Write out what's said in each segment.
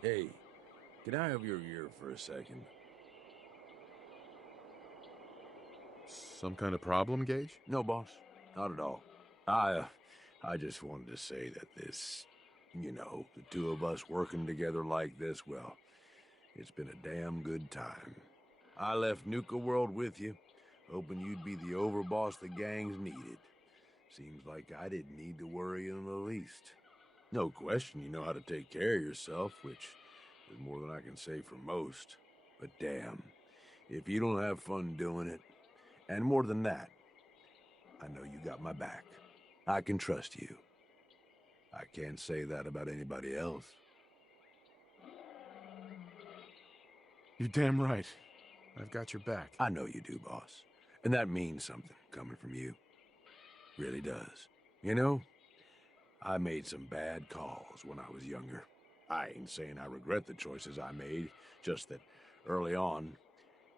Hey, can I have your ear for a second? Some kind of problem, Gage? No, boss. Not at all. I just wanted to say that the two of us working together like this, well, it's been a damn good time. I left Nuka World with you, hoping you'd be the overboss the gangs needed. Seems like I didn't need to worry in the least. No question you know how to take care of yourself, which is more than I can say for most. But damn, if you don't have fun doing it, and more than that, I know you got my back. I can trust you. I can't say that about anybody else. You're damn right. I've got your back. I know you do, boss. And that means something coming from you. Really does. You know, I made some bad calls when I was younger. I ain't saying I regret the choices I made, just that early on,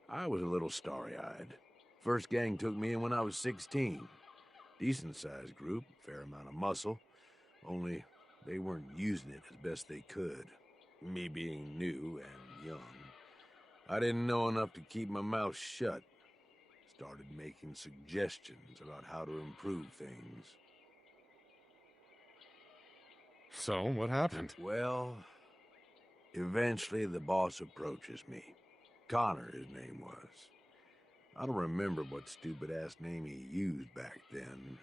I was a little starry-eyed. First gang took me in when I was 16. Decent-sized group, fair amount of muscle, only they weren't using it as best they could. Me being new and young, I didn't know enough to keep my mouth shut. Started making suggestions about how to improve things. So, what happened? Well, eventually the boss approaches me. Connor, his name was. I don't remember what stupid-ass name he used back then.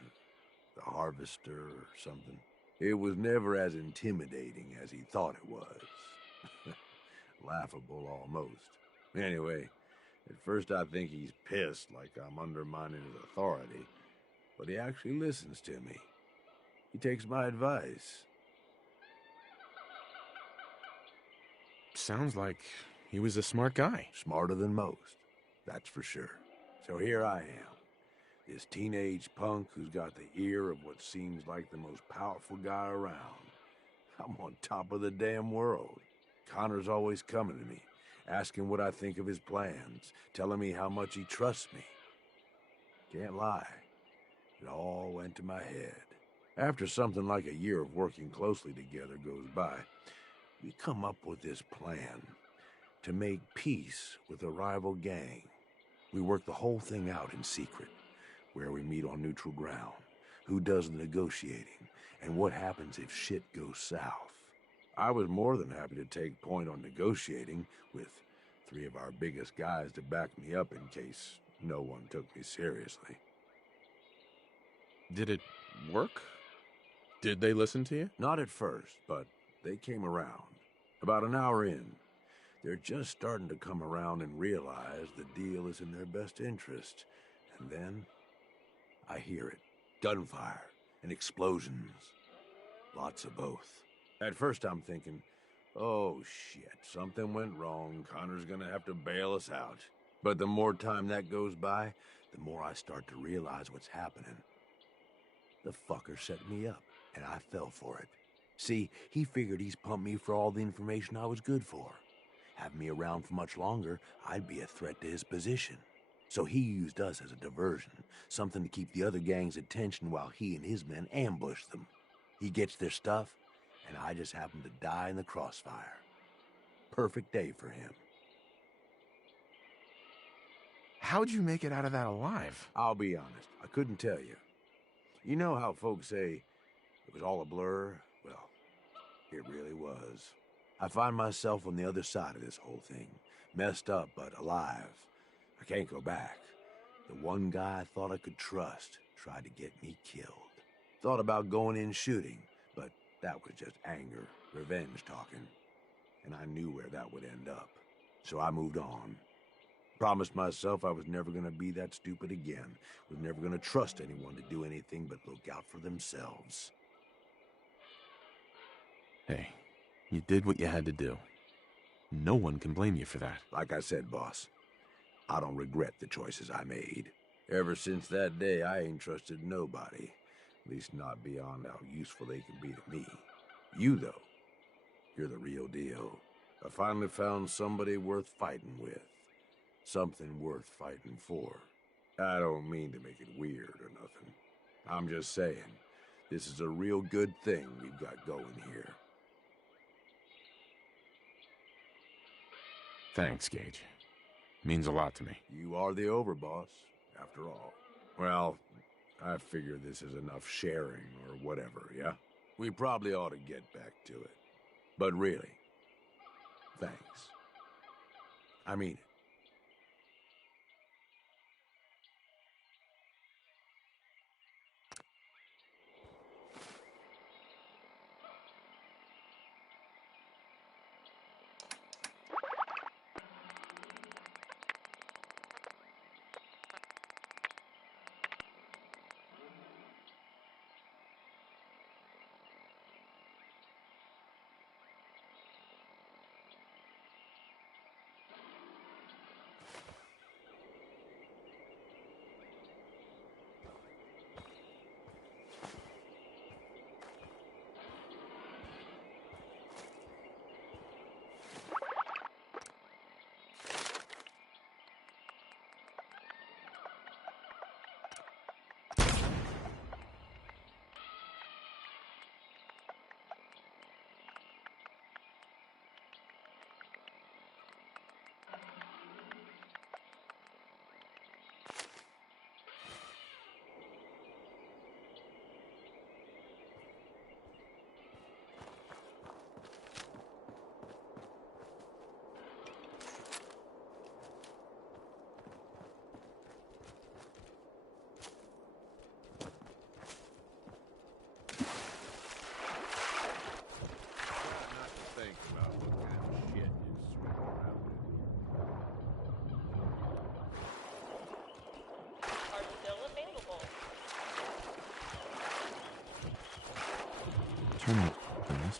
The Harvester or something. It was never as intimidating as he thought it was. Laughable almost. Anyway, at first I think he's pissed like I'm undermining his authority, but he actually listens to me. He takes my advice. Sounds like he was a smart guy. Smarter than most, that's for sure. So here I am, this teenage punk who's got the ear of what seems like the most powerful guy around. I'm on top of the damn world. Connor's always coming to me, asking what I think of his plans, telling me how much he trusts me. Can't lie, it all went to my head. After something like a year of working closely together goes by, we come up with this plan to make peace with a rival gang. We work the whole thing out in secret, where we meet on neutral ground, who does the negotiating, and what happens if shit goes south. I was more than happy to take point on negotiating, with three of our biggest guys to back me up in case no one took me seriously. Did it work? Did they listen to you? Not at first, but they came around. About an hour in, they're just starting to come around and realize the deal is in their best interest. And then, I hear it. Gunfire and explosions. Lots of both. At first I'm thinking, oh shit, something went wrong. Connor's gonna have to bail us out. But the more time that goes by, the more I start to realize what's happening. The fucker set me up, and I fell for it. See, he figured he's pumped me for all the information I was good for. Have me around for much longer, I'd be a threat to his position. So he used us as a diversion, something to keep the other gang's attention while he and his men ambush them. He gets their stuff, and I just happen to die in the crossfire. Perfect day for him. How'd you make it out of that alive? I'll be honest, I couldn't tell you. You know how folks say it was all a blur? Well, it really was. I find myself on the other side of this whole thing, messed up but alive. I can't go back. The one guy I thought I could trust tried to get me killed. Thought about going in shooting, but that was just anger, revenge talking. And I knew where that would end up. So I moved on. Promised myself I was never gonna be that stupid again. Was never gonna trust anyone to do anything but look out for themselves. Hey, you did what you had to do. No one can blame you for that. Like I said, boss, I don't regret the choices I made. Ever since that day, I ain't trusted nobody. At least not beyond how useful they can be to me. You, though, you're the real deal. I finally found somebody worth fighting with. Something worth fighting for. I don't mean to make it weird or nothing. I'm just saying, this is a real good thing we've got going here. Thanks, Gage. Means a lot to me. You are the overboss, after all. Well, I figure this is enough sharing or whatever, yeah? We probably ought to get back to it. But really, thanks. I mean it. Terminal on this.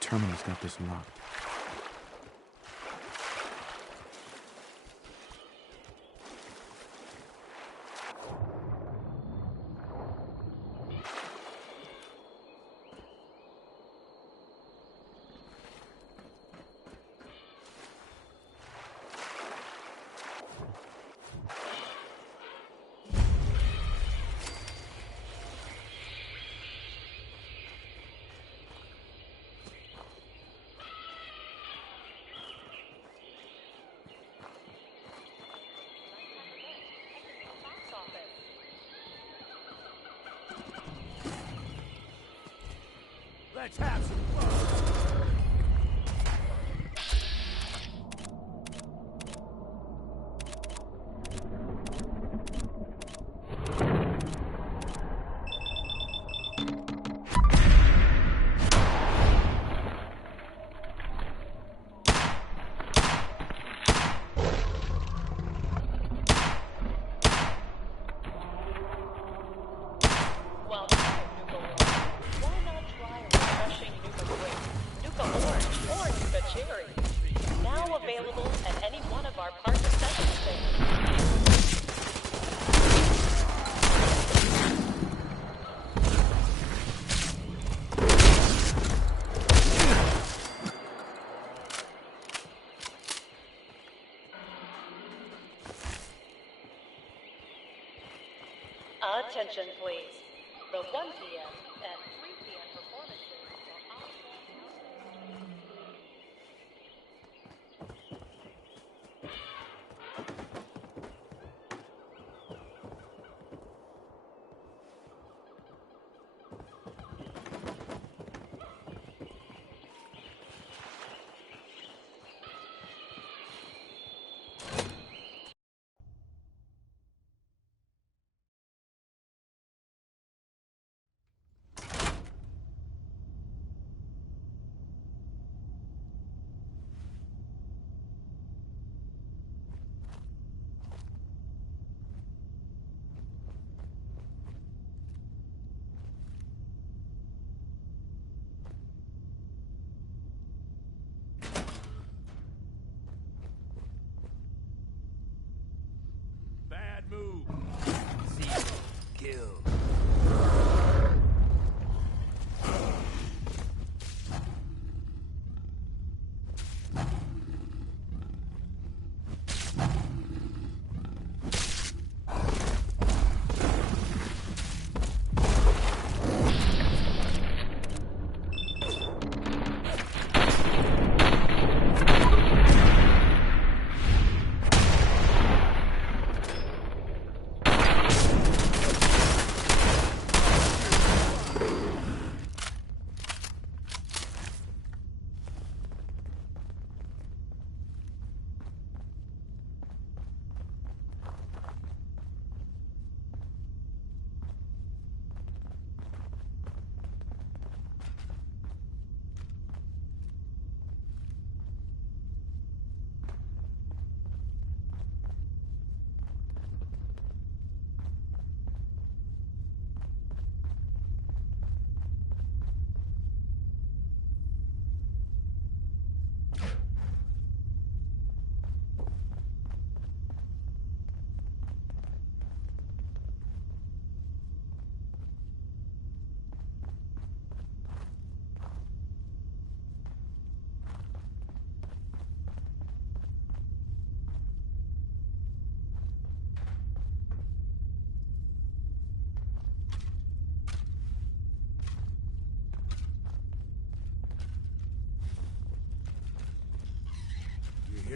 Terminal's got this locked. Let's have some fun! Well, Nuka Orange. Why not try a refreshing Nuka drink? Nuka Orange or Nuka Cherry. Now available at any one of our Park Essentials stores. Attention, please. The 1 p.m. and 3 p.m. performances are all sold out.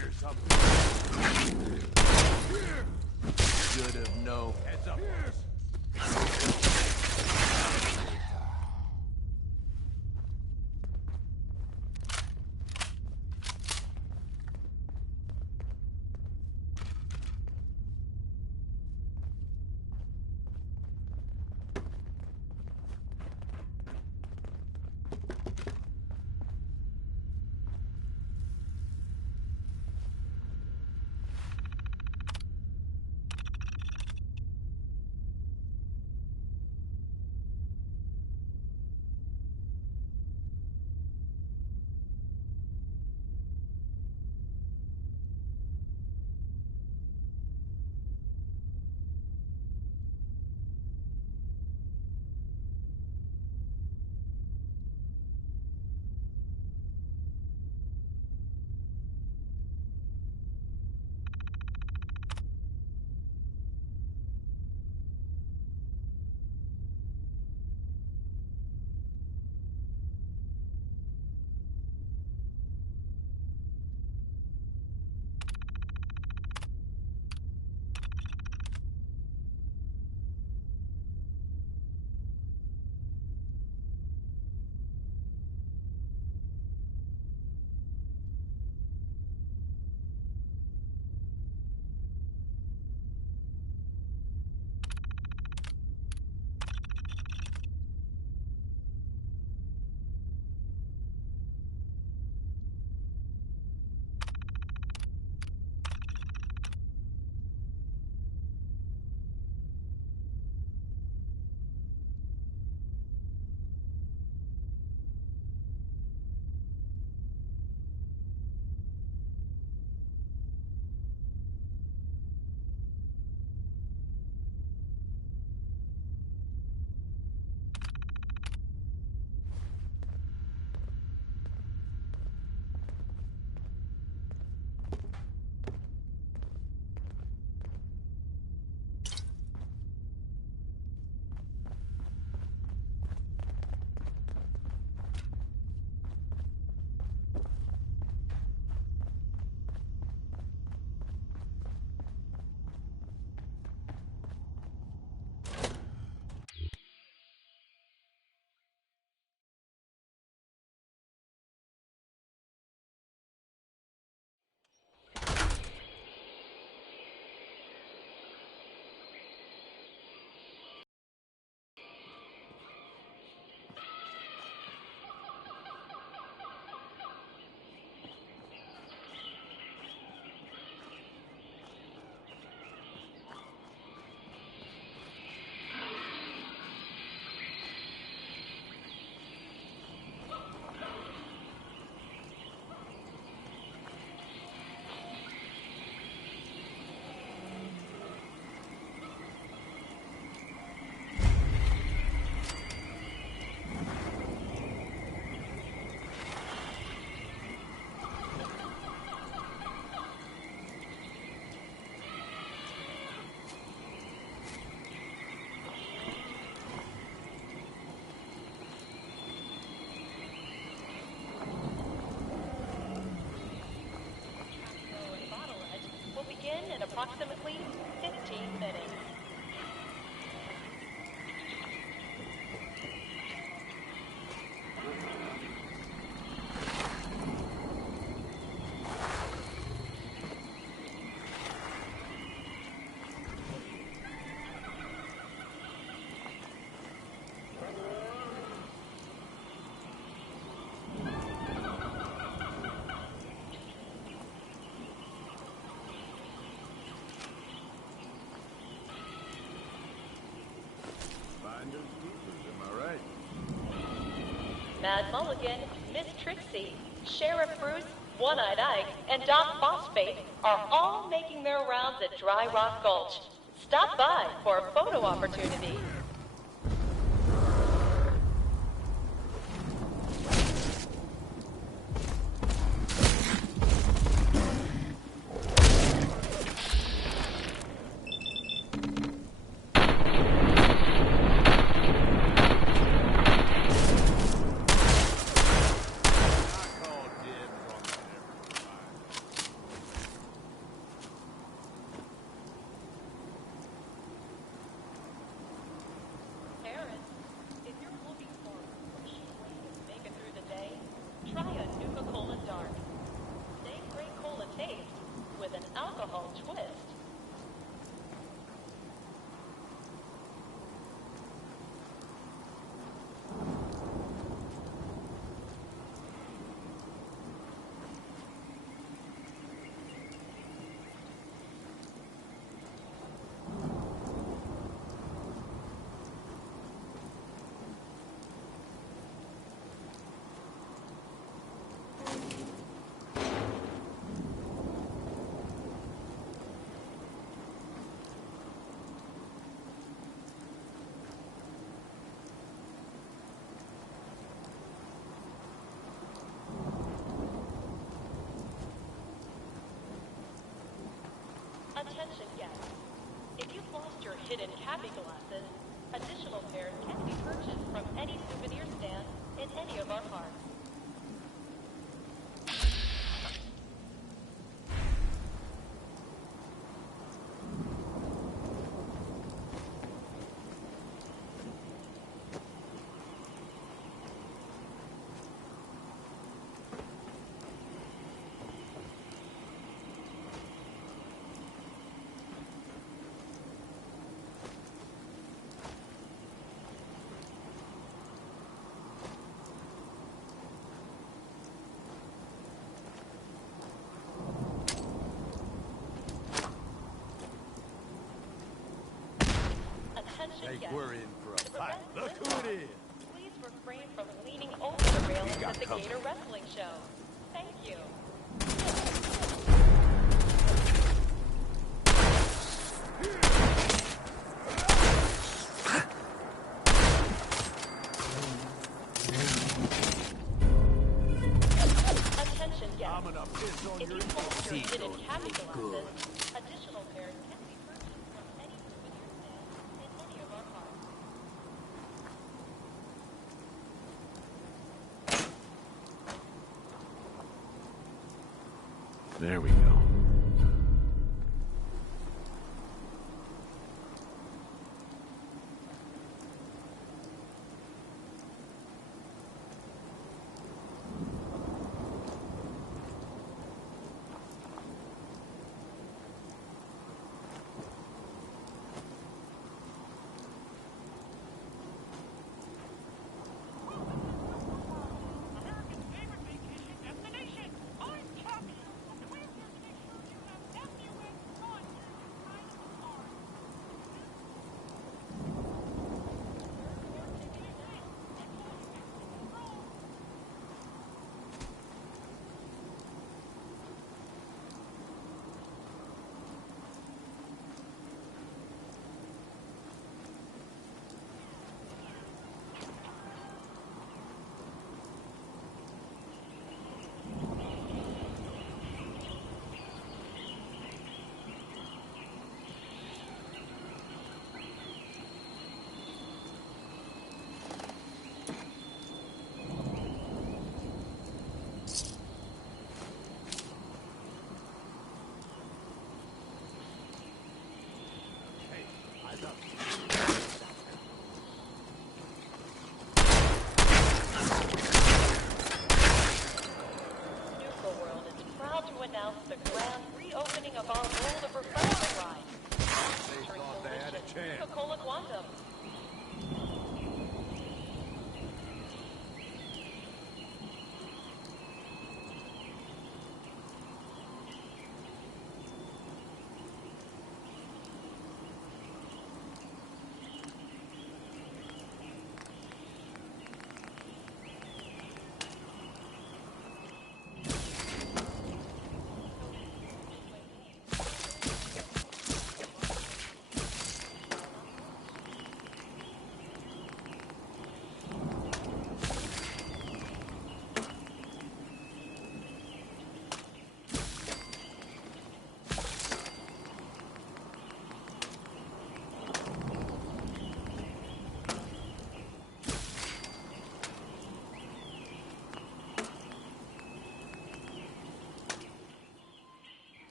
hear something? Should have known. Heads up. approximately 15 minutes. Mad Mulligan, Miss Trixie, Sheriff Bruce, One-Eyed Ike, and Doc Phosphate are all making their rounds at Dry Rock Gulch. Stop by for a photo opportunity. Attention guests. If you've lost your hidden cabbie glasses, additional pairs can be purchased from any souvenir stand in any of our parks. Attention guests. We're in for a To fight. prevent Look who it is. Please refrain from leaning over the railings at the Gator Wrestling Show. Thank you. Attention guests. I'm gonna piss on If your you've lost your seat. hidden cabbie glasses, additional pairs can be purchased from any souvenir stand in any of our parks. There we go. America's favorite vacation destination. I'm Chucky. And we're here to make sure you have everywhere fun during your time in the park. Nuka World is proud to announce the grand reopening of our World of Refreshment ride. Featuring thought they had a delicious chance. Nuka-Cola Quantum.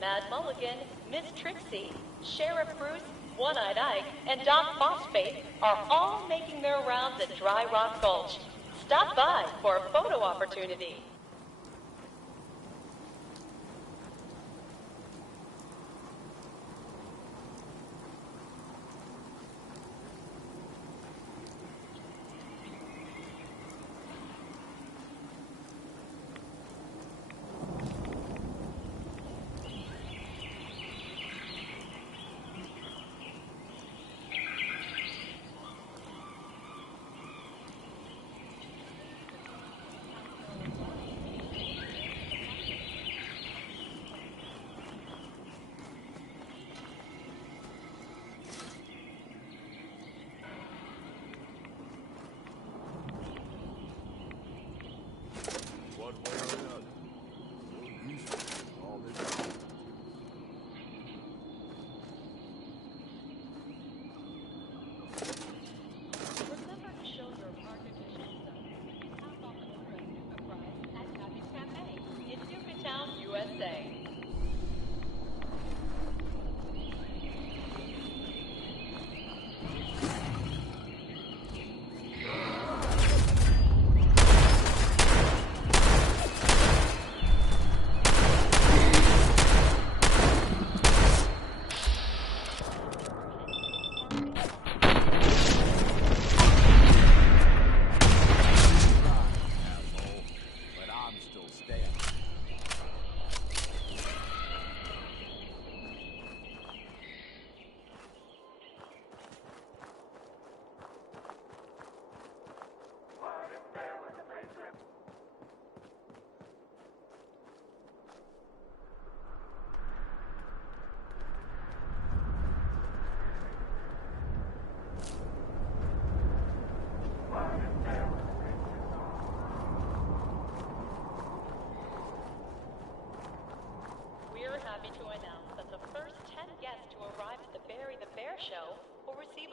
Mad Mulligan, Miss Trixie, Sheriff Bruce, One-Eyed Ike, and Doc Phosphate are all making their rounds at Dry Rock Gulch. Stop by for a photo opportunity.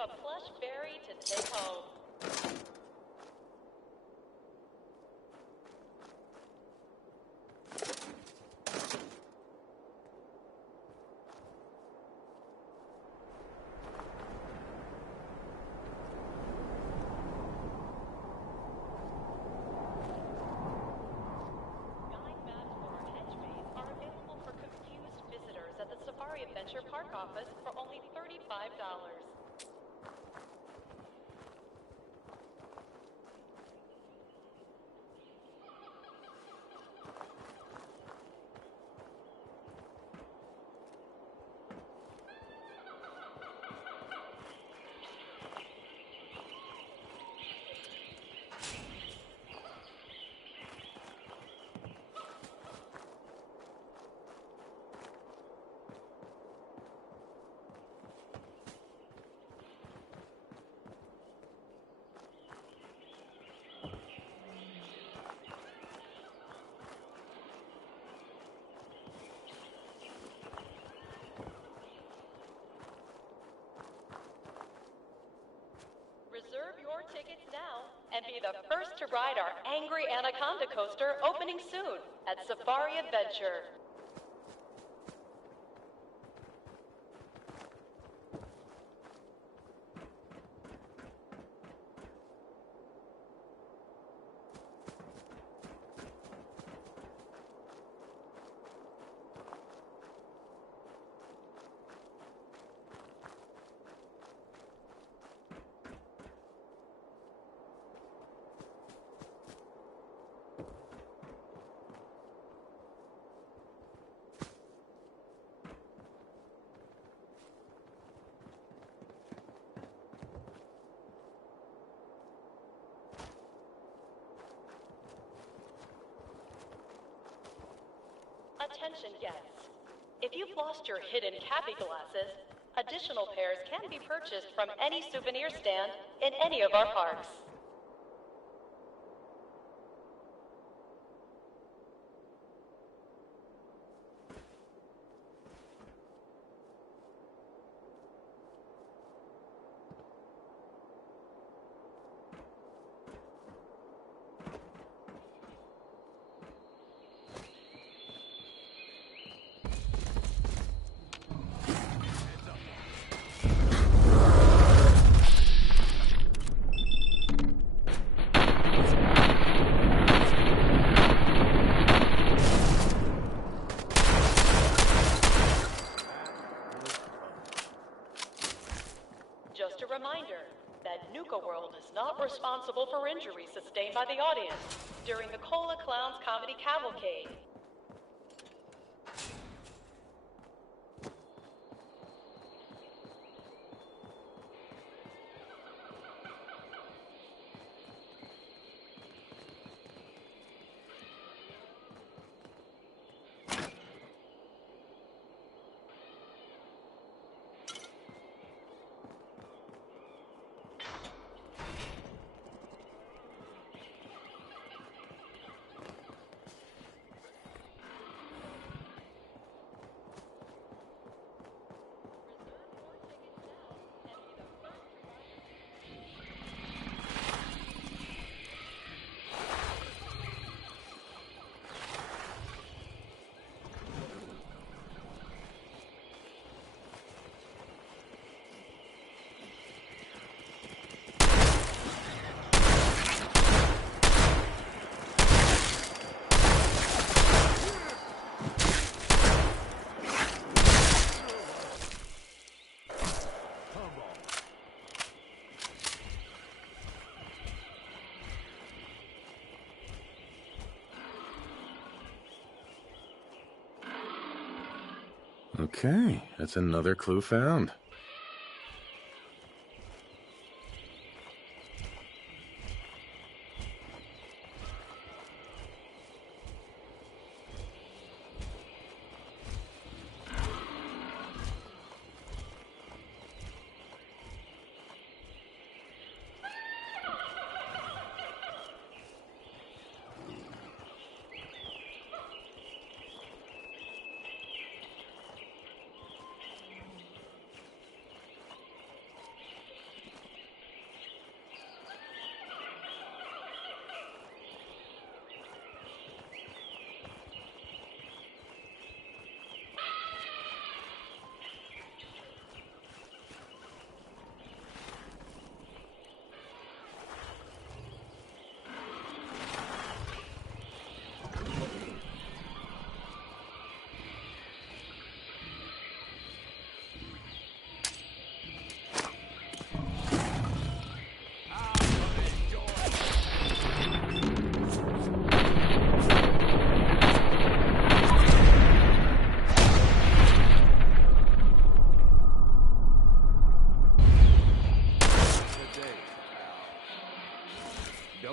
a plush berry to take home. At the Safari Adventure Park office for only $35. Reserve your tickets now and be the first to ride our Angry Anaconda coaster opening soon at Safari Adventure. Attention guests. If you've lost your hidden Cappy glasses, additional pairs can be purchased from any souvenir stand in any of our parks. Just a reminder that Nuka World is not responsible for injuries sustained by the audience during the Cola Clowns Comedy Cavalcade. Okay, that's another clue found.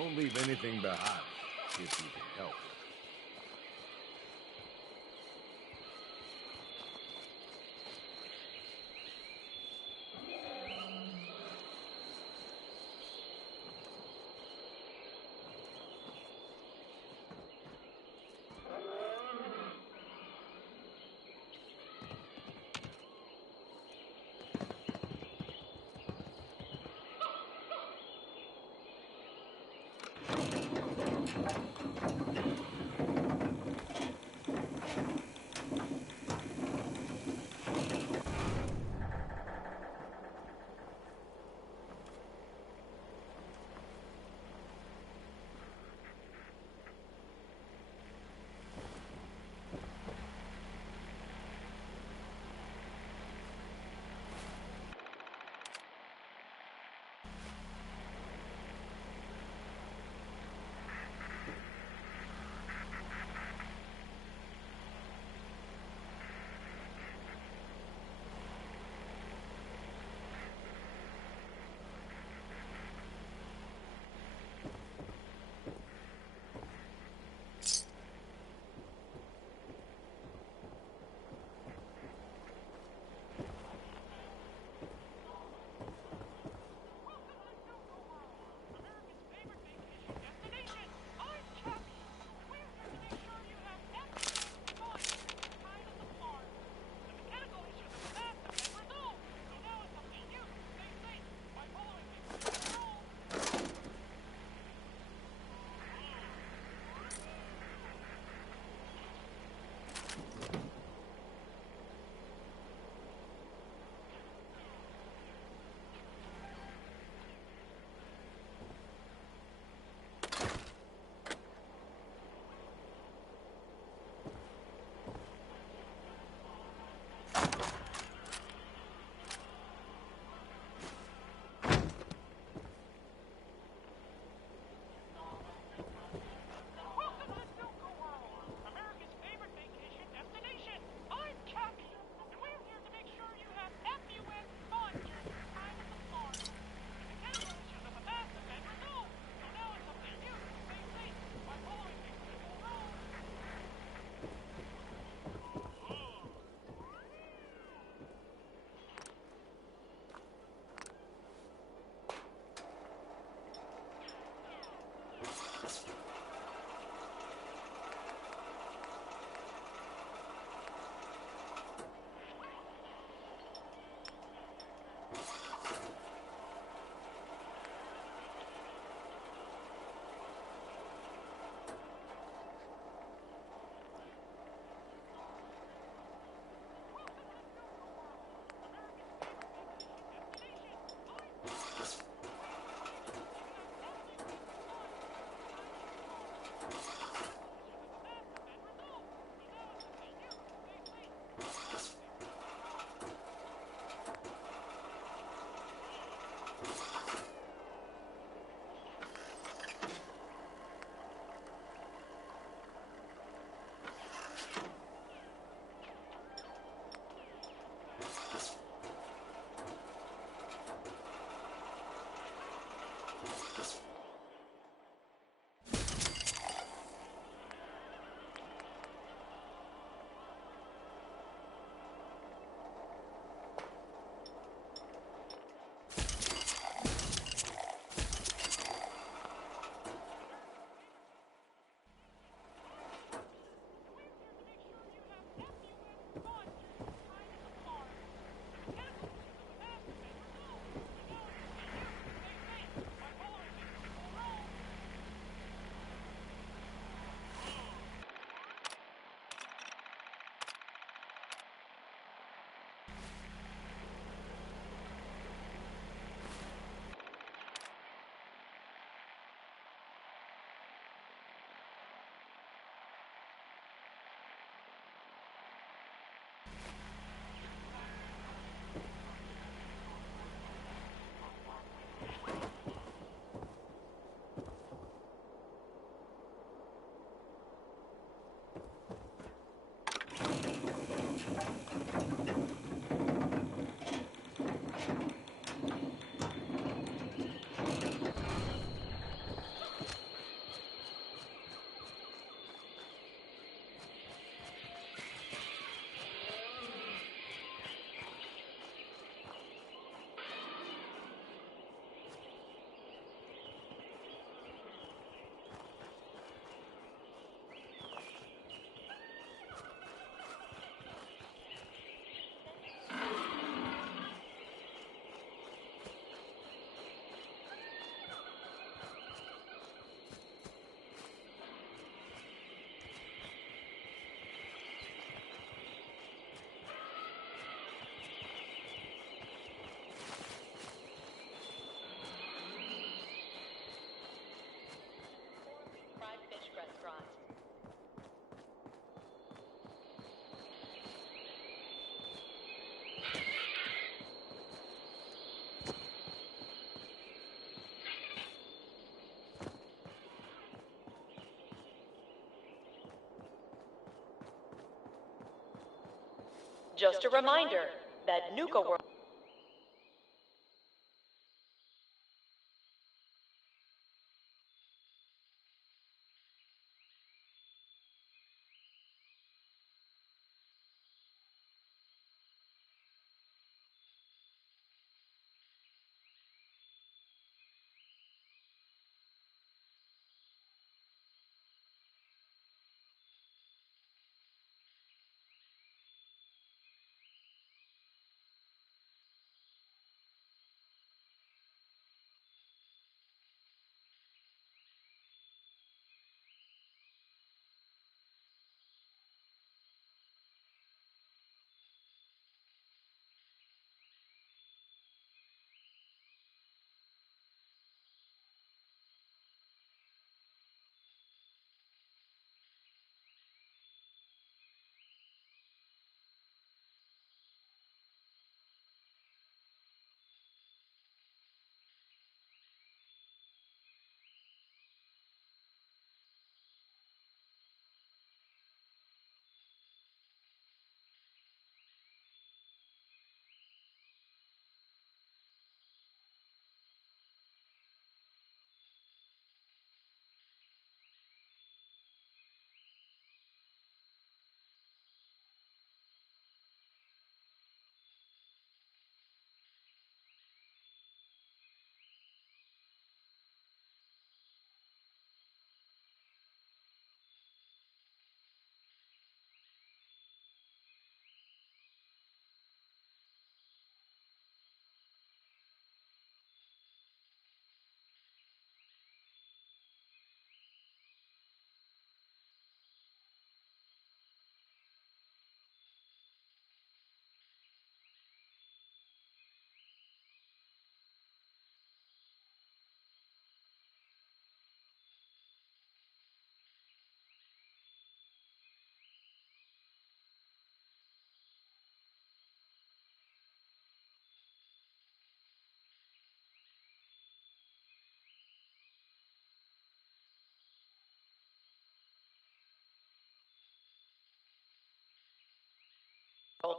Don't leave anything behind if you can help it. Just a reminder that Nuka World...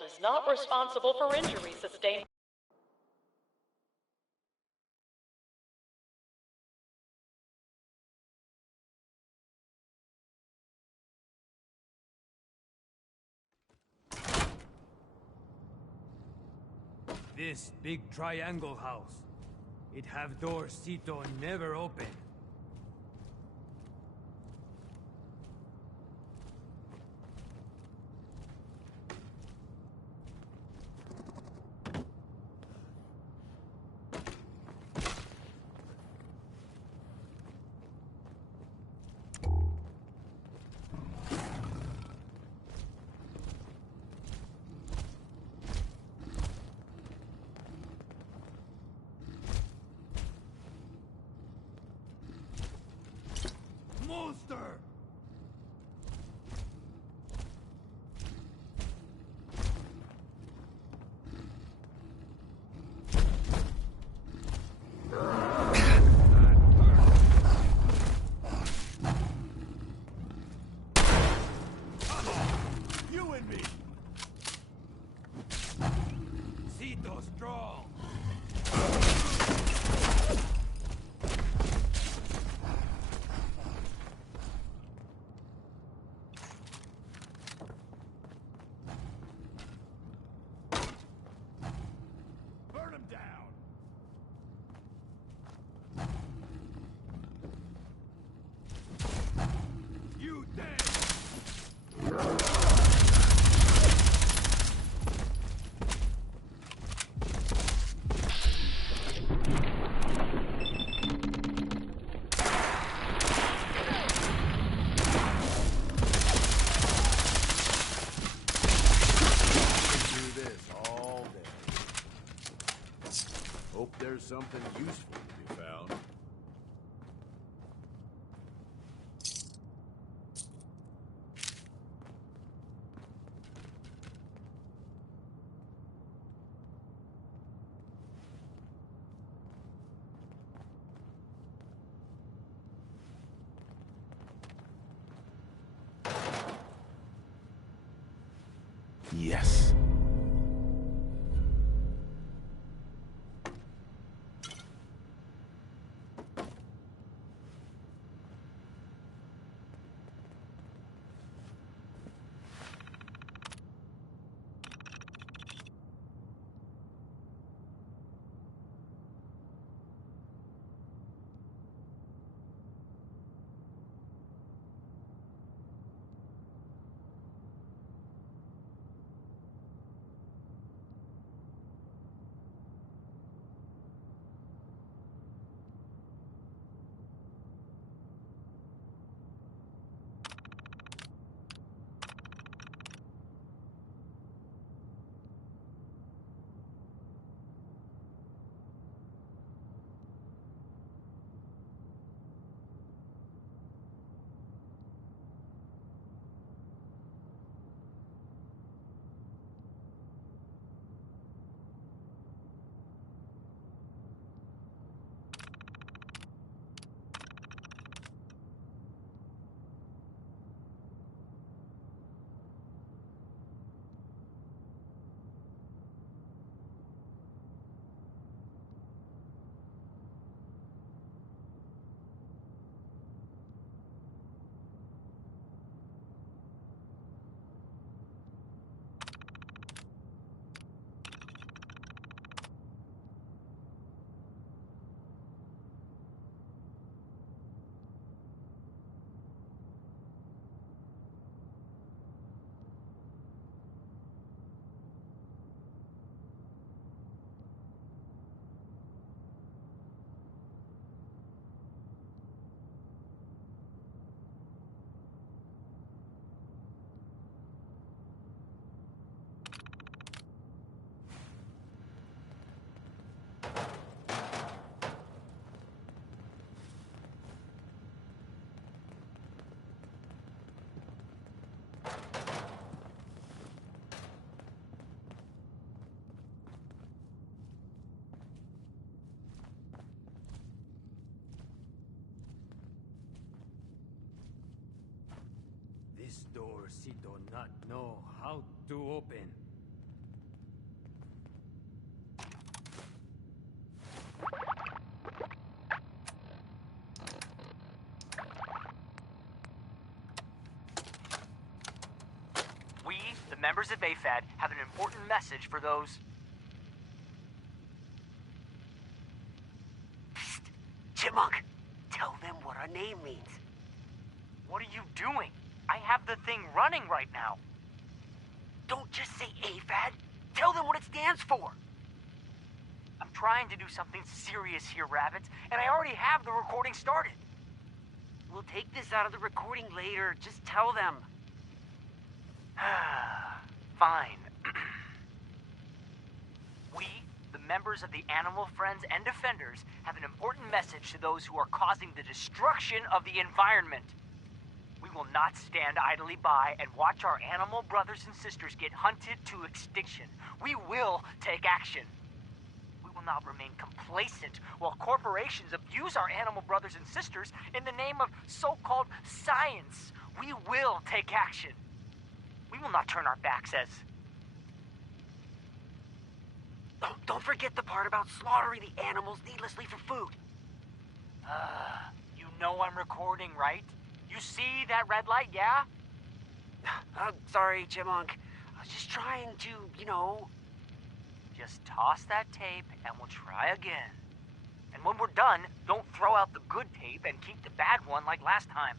is not responsible for injuries sustained. This big triangle house. It have doors Cito never open. Monster! You and me! Cito strong! Burn him down! You dead! Do this all day. Hope there's something useful to be found. Yes. This door Sito not know how to open. We, the members of AFAD, have an important message for those... Psst. Chipmunk, tell them what our name means. What are you doing? I have the thing running right now. Don't just say AFAD. Tell them what it stands for. I'm trying to do something serious here, Rabbits, and I already have the recording started. We'll take this out of the recording later. Just tell them. Fine. We, the members of the Animal Friends and Defenders, have an important message to those who are causing the destruction of the environment. We will not stand idly by and watch our animal brothers and sisters get hunted to extinction. We will take action. We will not remain complacent while corporations abuse our animal brothers and sisters in the name of so-called science. We will take action. We will not turn our backs as... Don't forget the part about slaughtering the animals needlessly for food. You know I'm recording, right? You see that red light, yeah? Sorry, Chipmunk. I was just trying to, you know... Just toss that tape and we'll try again. And when we're done, don't throw out the good tape and keep the bad one like last time.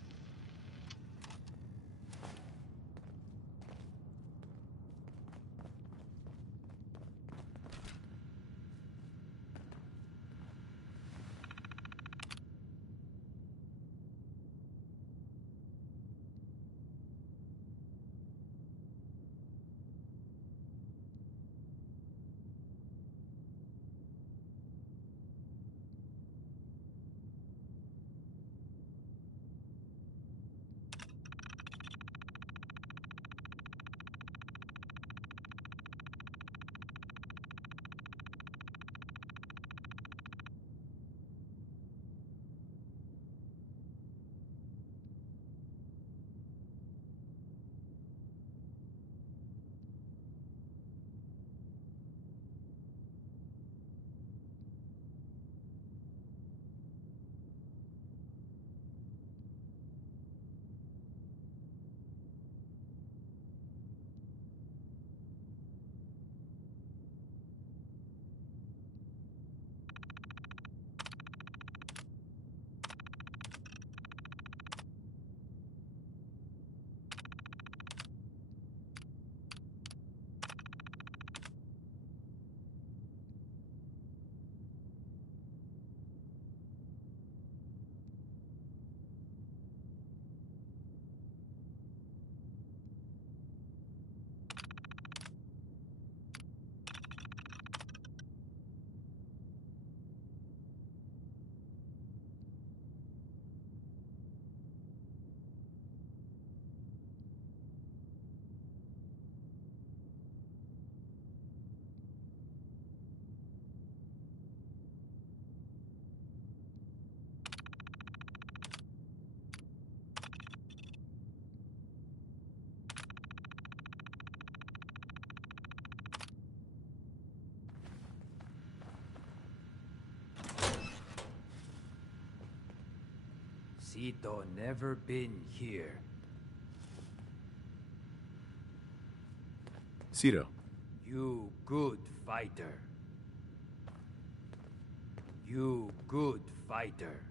Sito never been here. Sito, You good fighter. You good fighter.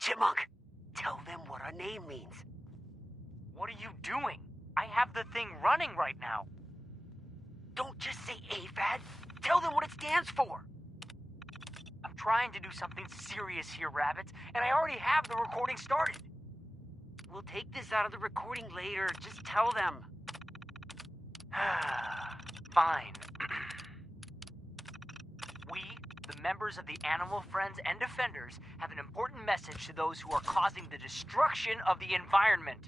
Chipmunk, tell them what our name means. What are you doing? I have the thing running right now. Don't just say AFAD. Tell them what it stands for. I'm trying to do something serious here, Rabbits, and I already have the recording started. We'll take this out of the recording later. Just tell them. Fine. We, the members of the Animal Friends and Defenders, have an important message to those who are causing the destruction of the environment.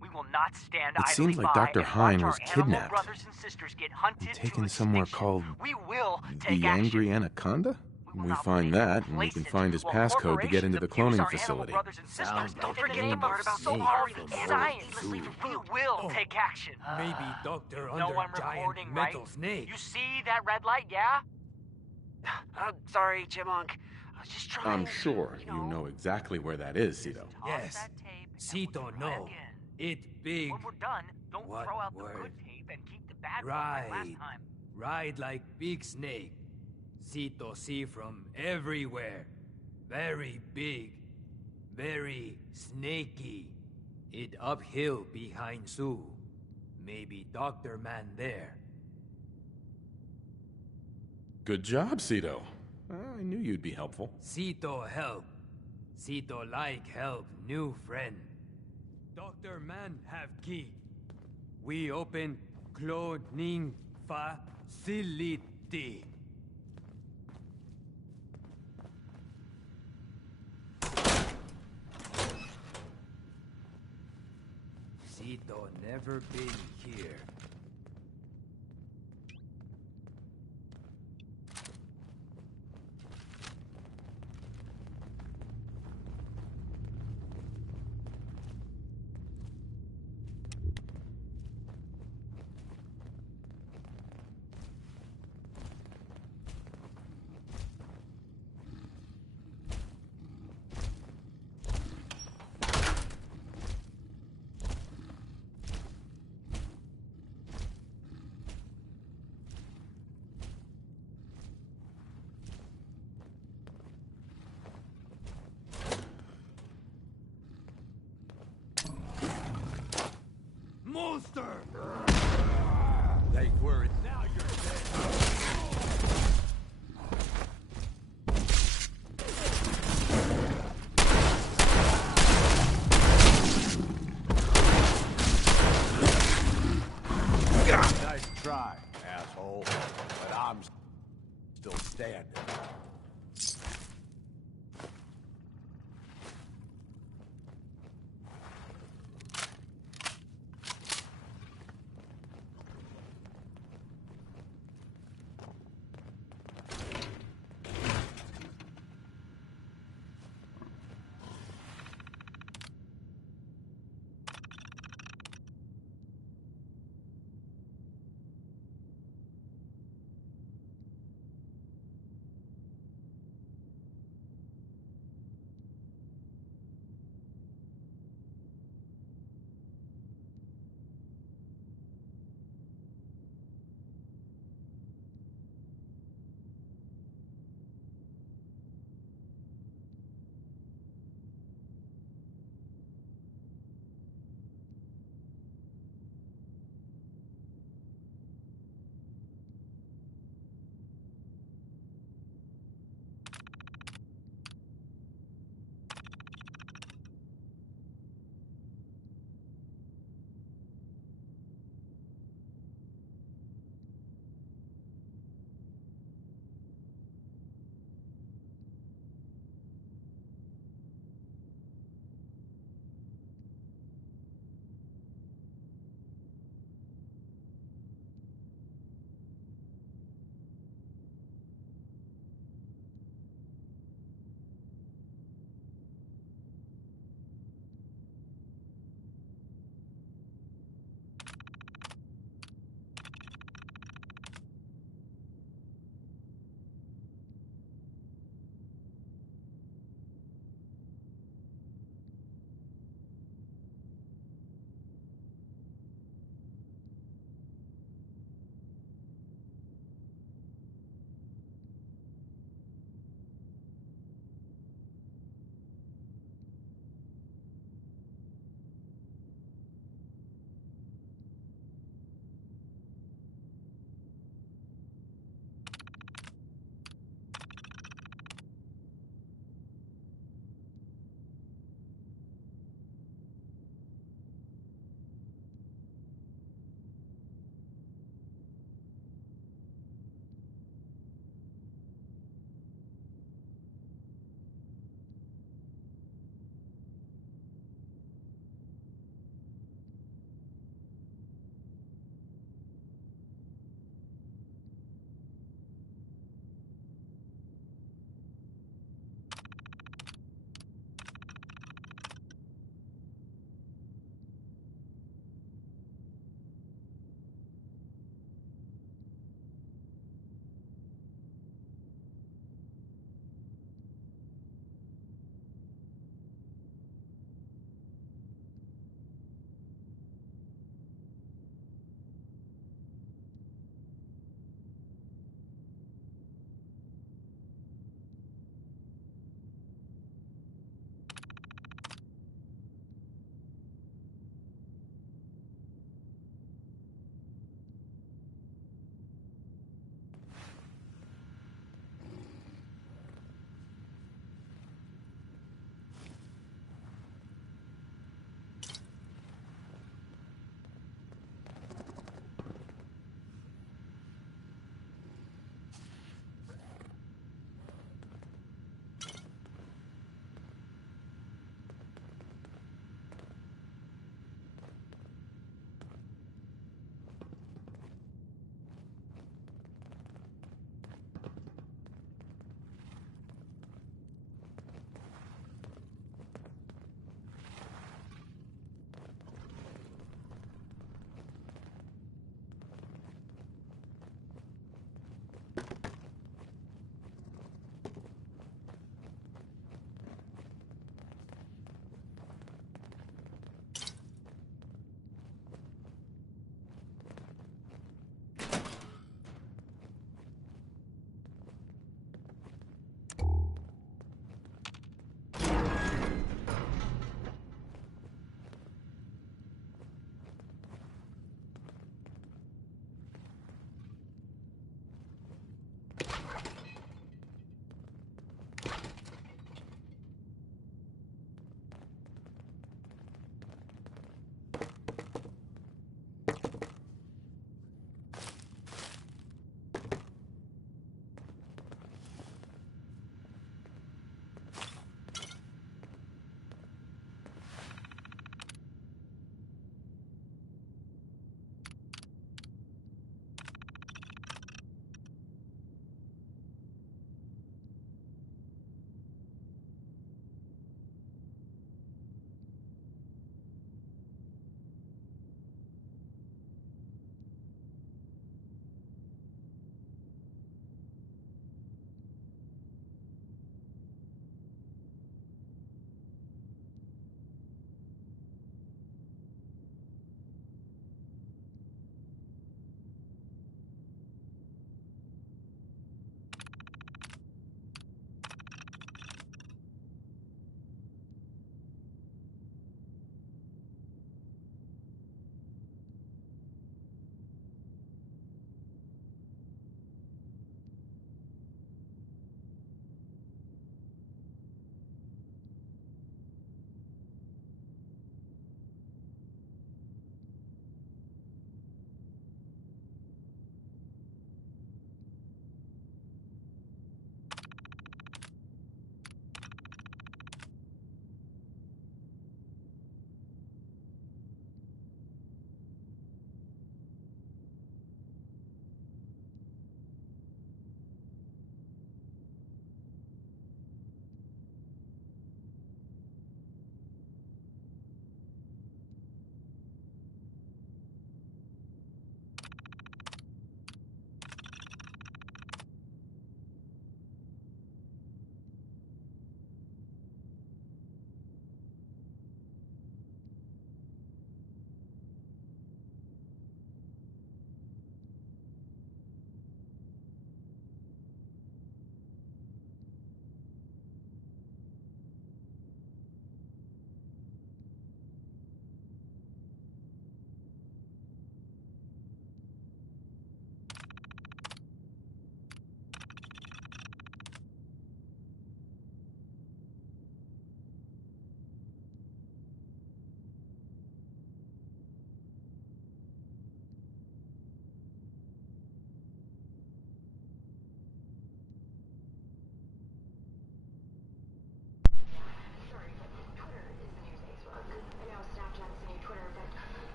We will not stand It idly seems like by Dr. and Hein watch was our animal kidnapped brothers and sisters get hunted and to taken somewhere extinction. called We will take the action. Angry Anaconda? We will We not find be that, and we can complacent find his while passcode to get into the corporations cloning abuse our facility. animal brothers and sisters Sounds in Don't the forget the name part of about so snake hard from science. needlessly We fruit. will take action. Maybe Doctor You know under I'm giant recording, right? metal snake. You see that red light, yeah? Sorry, Chipmunk. I was just trying I'm sure to, you know exactly where that is, Cito. Toss Yes. that tape and Cito we'll try no. again. It big. When we're done, don't What throw out the word? good tape and keep the bad one like last Right. time. Ride like big snake. Cito see from everywhere. Very big. Very snaky. It uphill behind Sue. Maybe Dr. Man there. Good job, Cito. I knew you'd be helpful. Cito help. Cito like help new friend. Dr. Man have key. We open cloning facility. Cito never been here. Monster! They were it. Now you're dead. Nice try, asshole. But I'm still standing.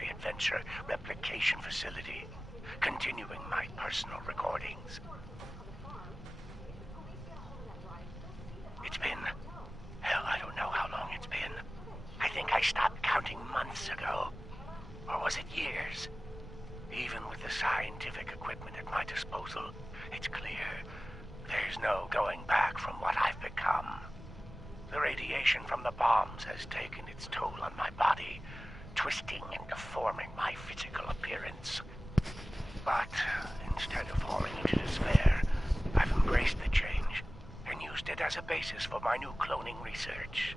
Safari Adventure replication facility, continuing my personal recordings. It's been... hell, I don't know how long it's been. I think I stopped counting months ago. Or was it years? Even with the scientific equipment at my disposal, it's clear there's no going back from what I've become. The radiation from the bombs has taken its toll on my body, twisting and deforming my physical appearance. But instead of falling into despair, I've embraced the change and used it as a basis for my new cloning research.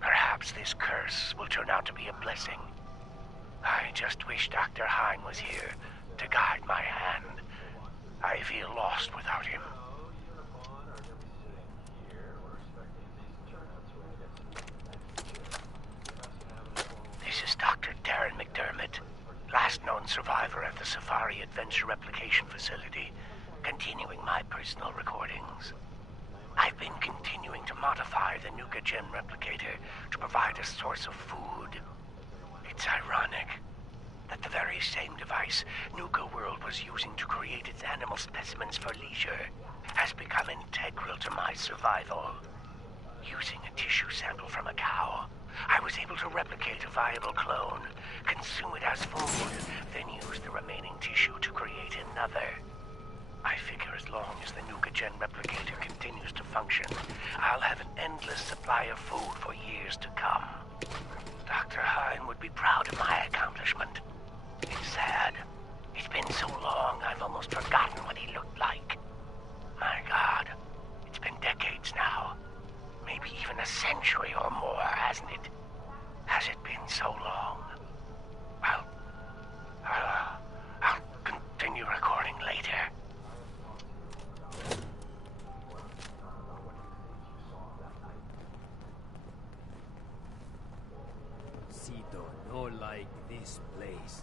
Perhaps this curse will turn out to be a blessing. I just wish Dr. Hein was here to guide my hand. I feel lost without him. This is Dr. TyMcFly, last known survivor at the Safari Adventure Replication Facility, continuing my personal recordings. I've been continuing to modify the Nuka Gen replicator to provide a source of food. It's ironic that the very same device Nuka World was using to create its animal specimens for leisure has become integral to my survival. Using a tissue sample from a cow, I was able to replicate a viable clone, consume it as food, then use the remaining tissue to create another. I figure as long as the Nuka Gen replicator continues to function, I'll have an endless supply of food for years to come. Dr. Hein would be proud of my accomplishment. It's sad. It's been so long, I've almost forgotten what he looked like. My God, it's been decades now. Maybe even a century or more, hasn't it? Has it been so long? Well, I'll continue recording later. Cito no like this place.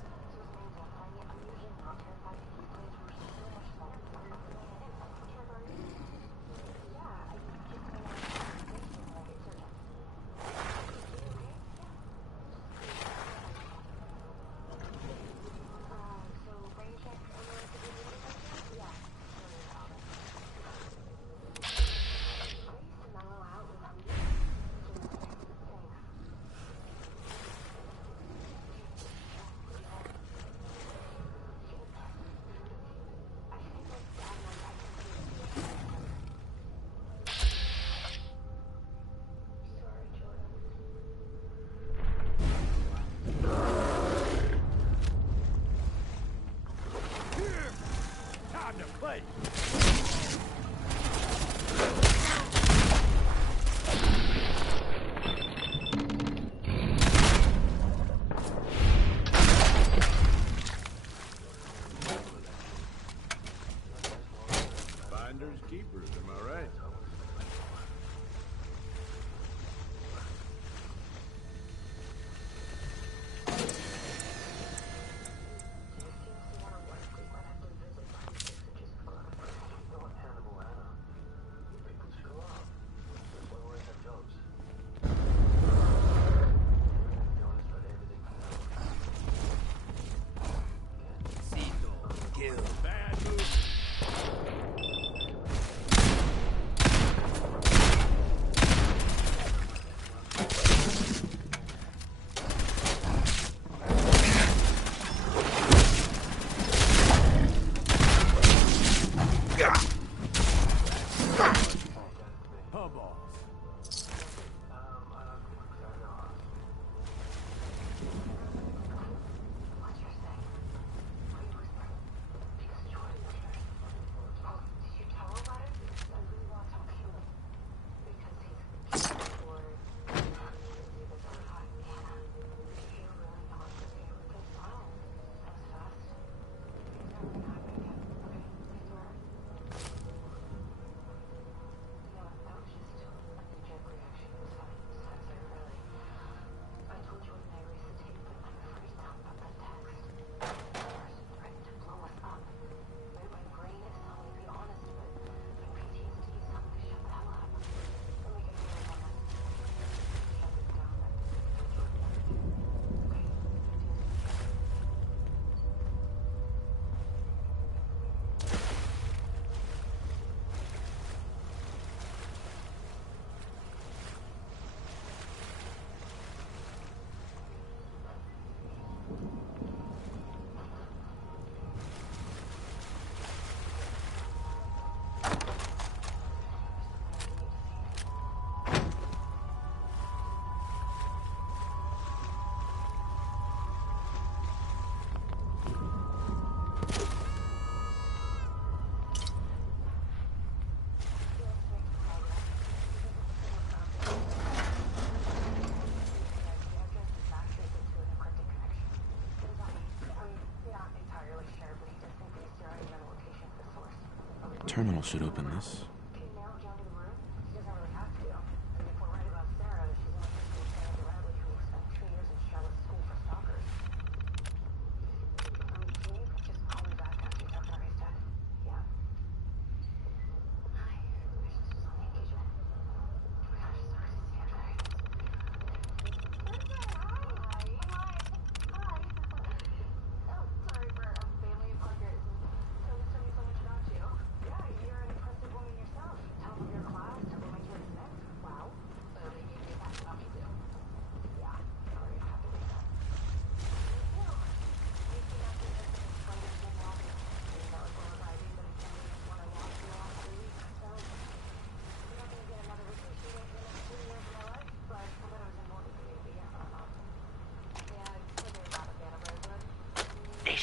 terminal should open this.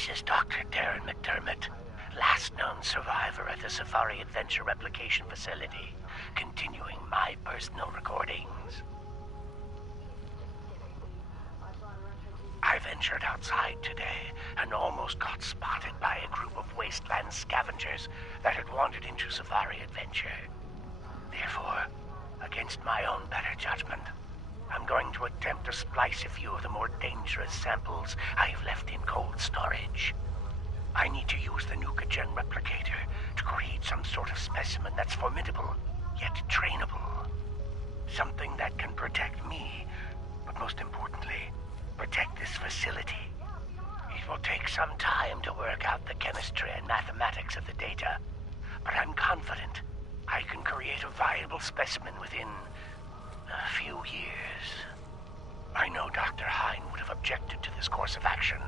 This is Dr. Darren McDermott, last known survivor at the Safari Adventure Replication Facility, continuing my personal recordings. I ventured outside today and almost got spotted by a group of wasteland scavengers that had wandered into Safari Adventure. Therefore, against my own better judgment, I'm going to attempt to splice a few of the more dangerous samples I've left in cold storage. I need to use the Nuka Gen replicator to create some sort of specimen that's formidable, yet trainable. Something that can protect me, but most importantly, protect this facility. It will take some time to work out the chemistry and mathematics of the data, but I'm confident I can create a viable specimen within a few years. I know Dr. Hine would have objected to this course of action,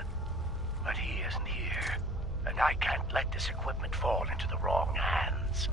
but he isn't here, and I can't let this equipment fall into the wrong hands.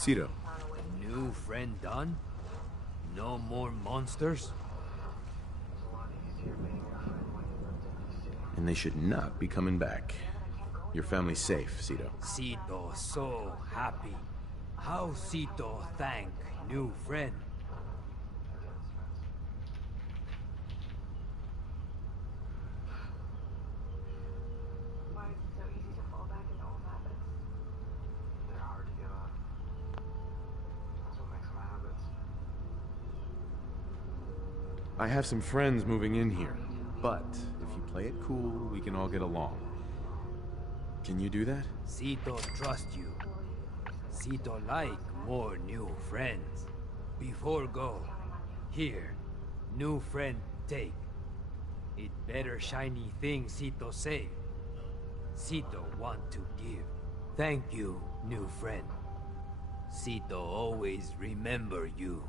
Cito. New friend done? No more monsters? And they should not be coming back. Your family's safe, Cito. Cito so happy. How Cito thank new friend. Why is it so easy to fall back into old habits? They're hard to give up. That's what makes them habits. I have some friends moving in here, but if you play it cool, we can all get along. Can you do that? Cito trust you. Cito like more new friends. Before go, here, new friend take. It better shiny thing Cito say. Cito want to give. Thank you, new friend. Cito always remember you.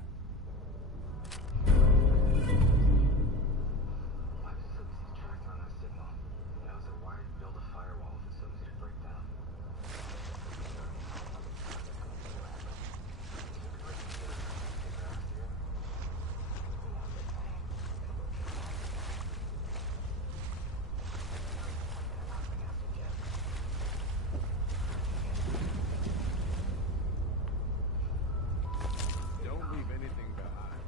Why is it so easy to track down that signal? You know, is it why build a firewall if it's so easy to break down? Don't leave anything behind.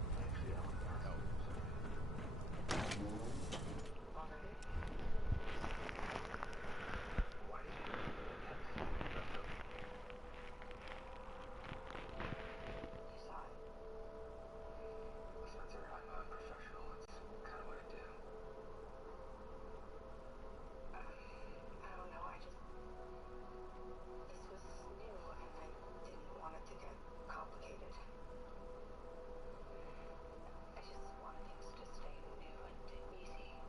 Spencer, I'm a professional. It's kind of what I do. I don't know. This was new, and I didn't want it to get complicated. I just wanted things to stay new and easy. I get that.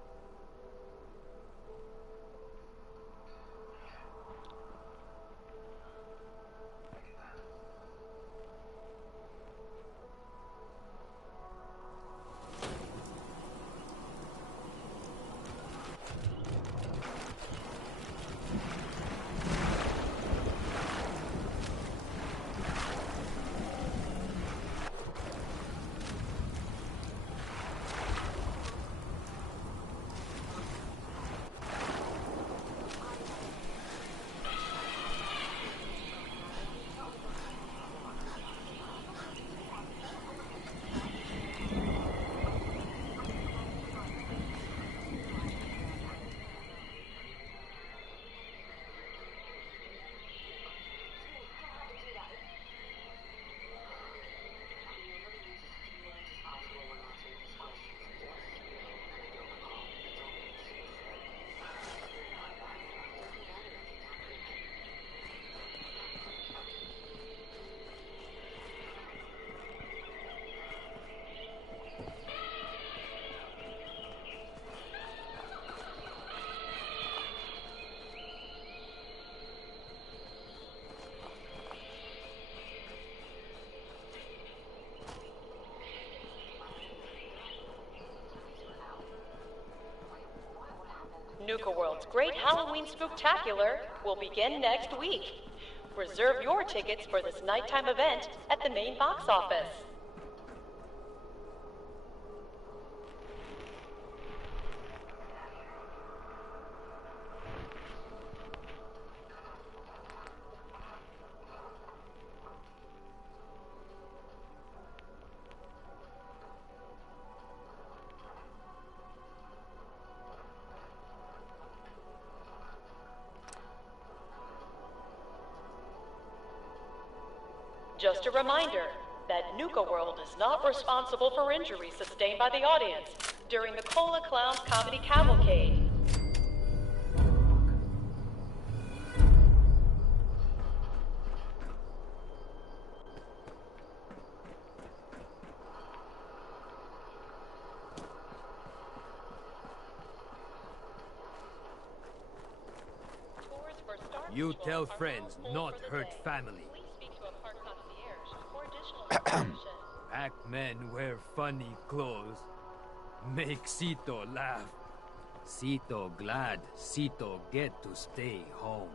Nuka World's Great Halloween Spooktacular will begin next week. Reserve your tickets for this nighttime event at the main box office. Just a reminder that Nuka World is not responsible for injuries sustained by the audience during the Cola Clowns Comedy Cavalcade. Tours for Star You People tell are friends now full not for the hurt day. family. Please speak to a park concierge for additional information. Pac-Men wear funny clothes. Make Cito laugh. Cito glad Cito get to stay home.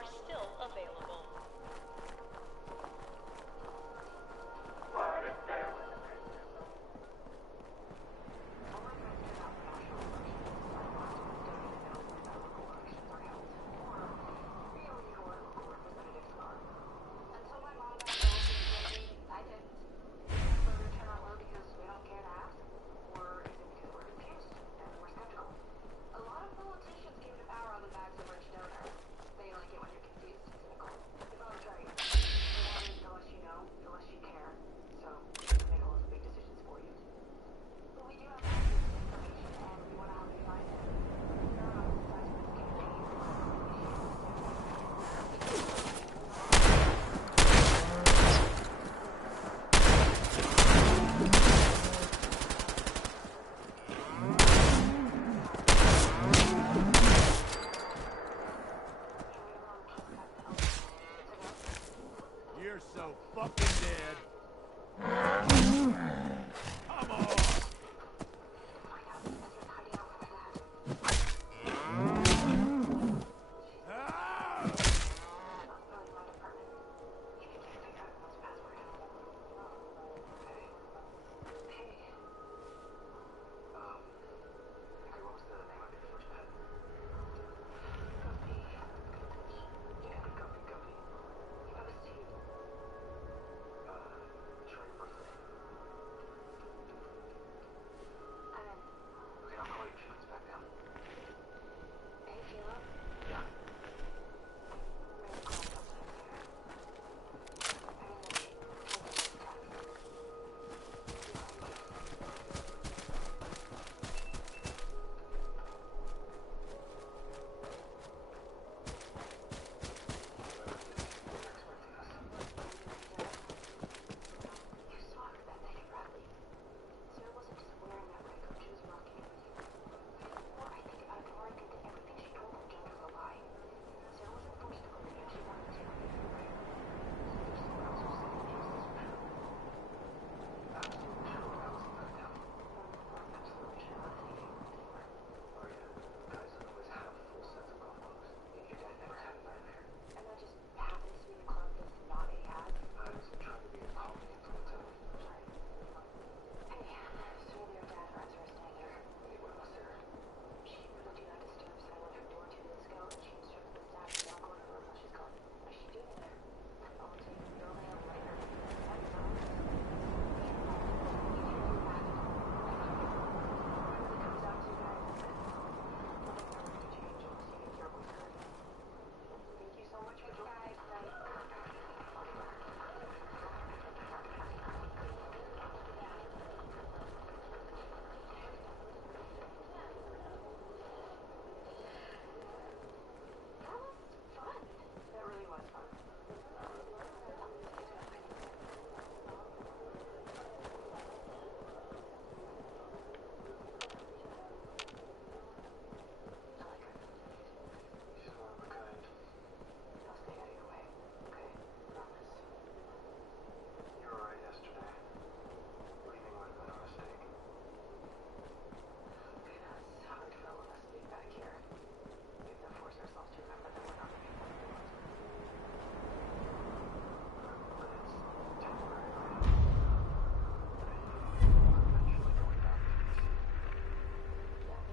are still available. You're so fucking dead. Come on! Ah!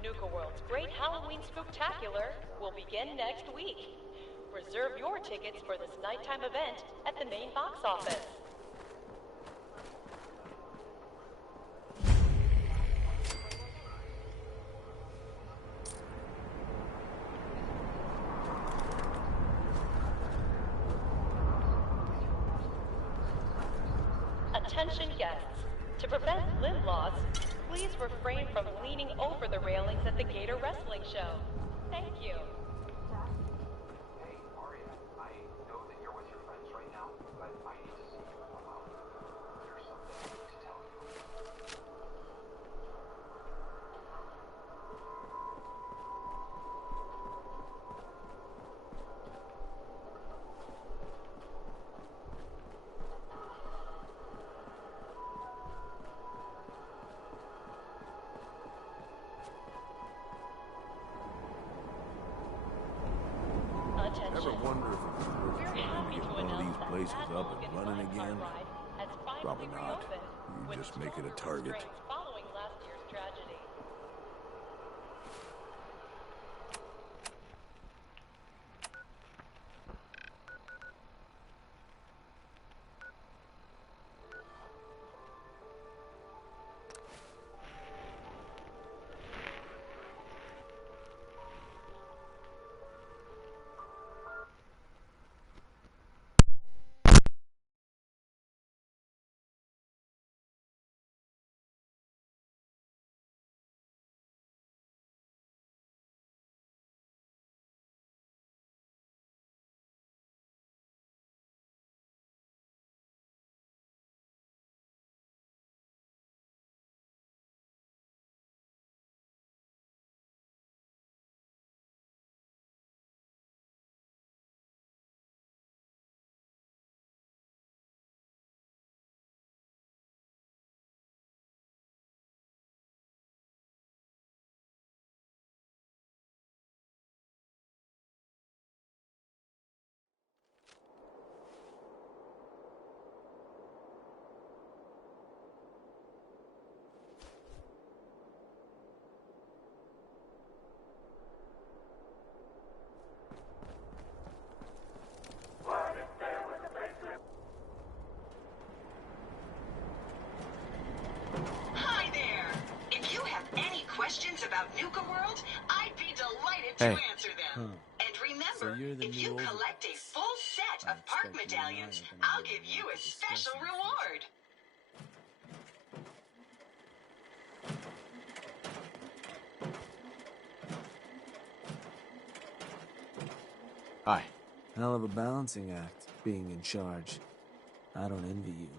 Nuka World's Great Halloween Spooktacular will begin next week. Reserve your tickets for this nighttime event at the main box office. Attention guests. To prevent limb loss, please refrain from leaning over the railings at the Gator Wrestling Show. Thank you. Hey, Aria, I know that you're with your friends right now, but I need to see you alone. There's something I need to tell you. ever wonder if it's worth We're trying to happy get to one of announce these that places that up and all-new running Fun again? Ride has finally Probably not. reopened, You with just make it a stronger target. restraints following last year's tragedy. Hi there! If you have any questions about Nuka World, I'd be delighted to Hey. answer them. And remember, you're the if you new collect a overboss. full set I of park expect you and I medallions, are gonna I'll have a give you lot a to discuss special in the future. reward. Hi. Hell of a balancing act, being in charge. I don't envy you.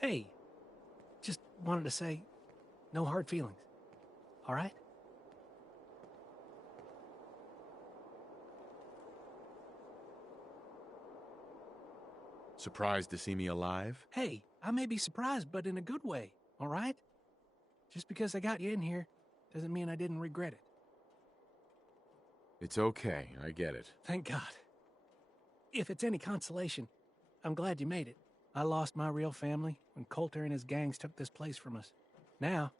Hey, just wanted to say, no hard feelings. All right? Surprised to see me alive? Hey, I may be surprised, but in a good way. All right? Just because I got you in here doesn't mean I didn't regret it. It's okay, I get it. Thank God. If it's any consolation, I'm glad you made it. I lost my real family when Coulter and his gangs took this place from us. Now,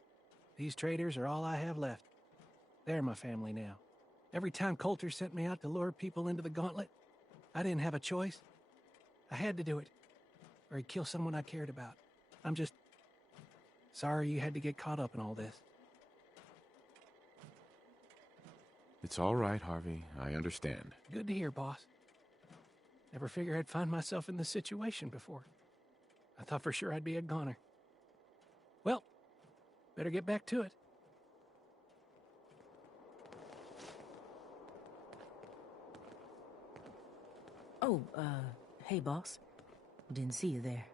these traitors are all I have left. They're my family now. Every time Coulter sent me out to lure people into the gauntlet, I didn't have a choice. I had to do it, or he'd kill someone I cared about. I'm just sorry you had to get caught up in all this. It's all right, Harvey. I understand. Good to hear, boss. Never figured I'd find myself in this situation before. I thought for sure I'd be a goner. Well, better get back to it. Oh, hey, boss. Didn't see you there.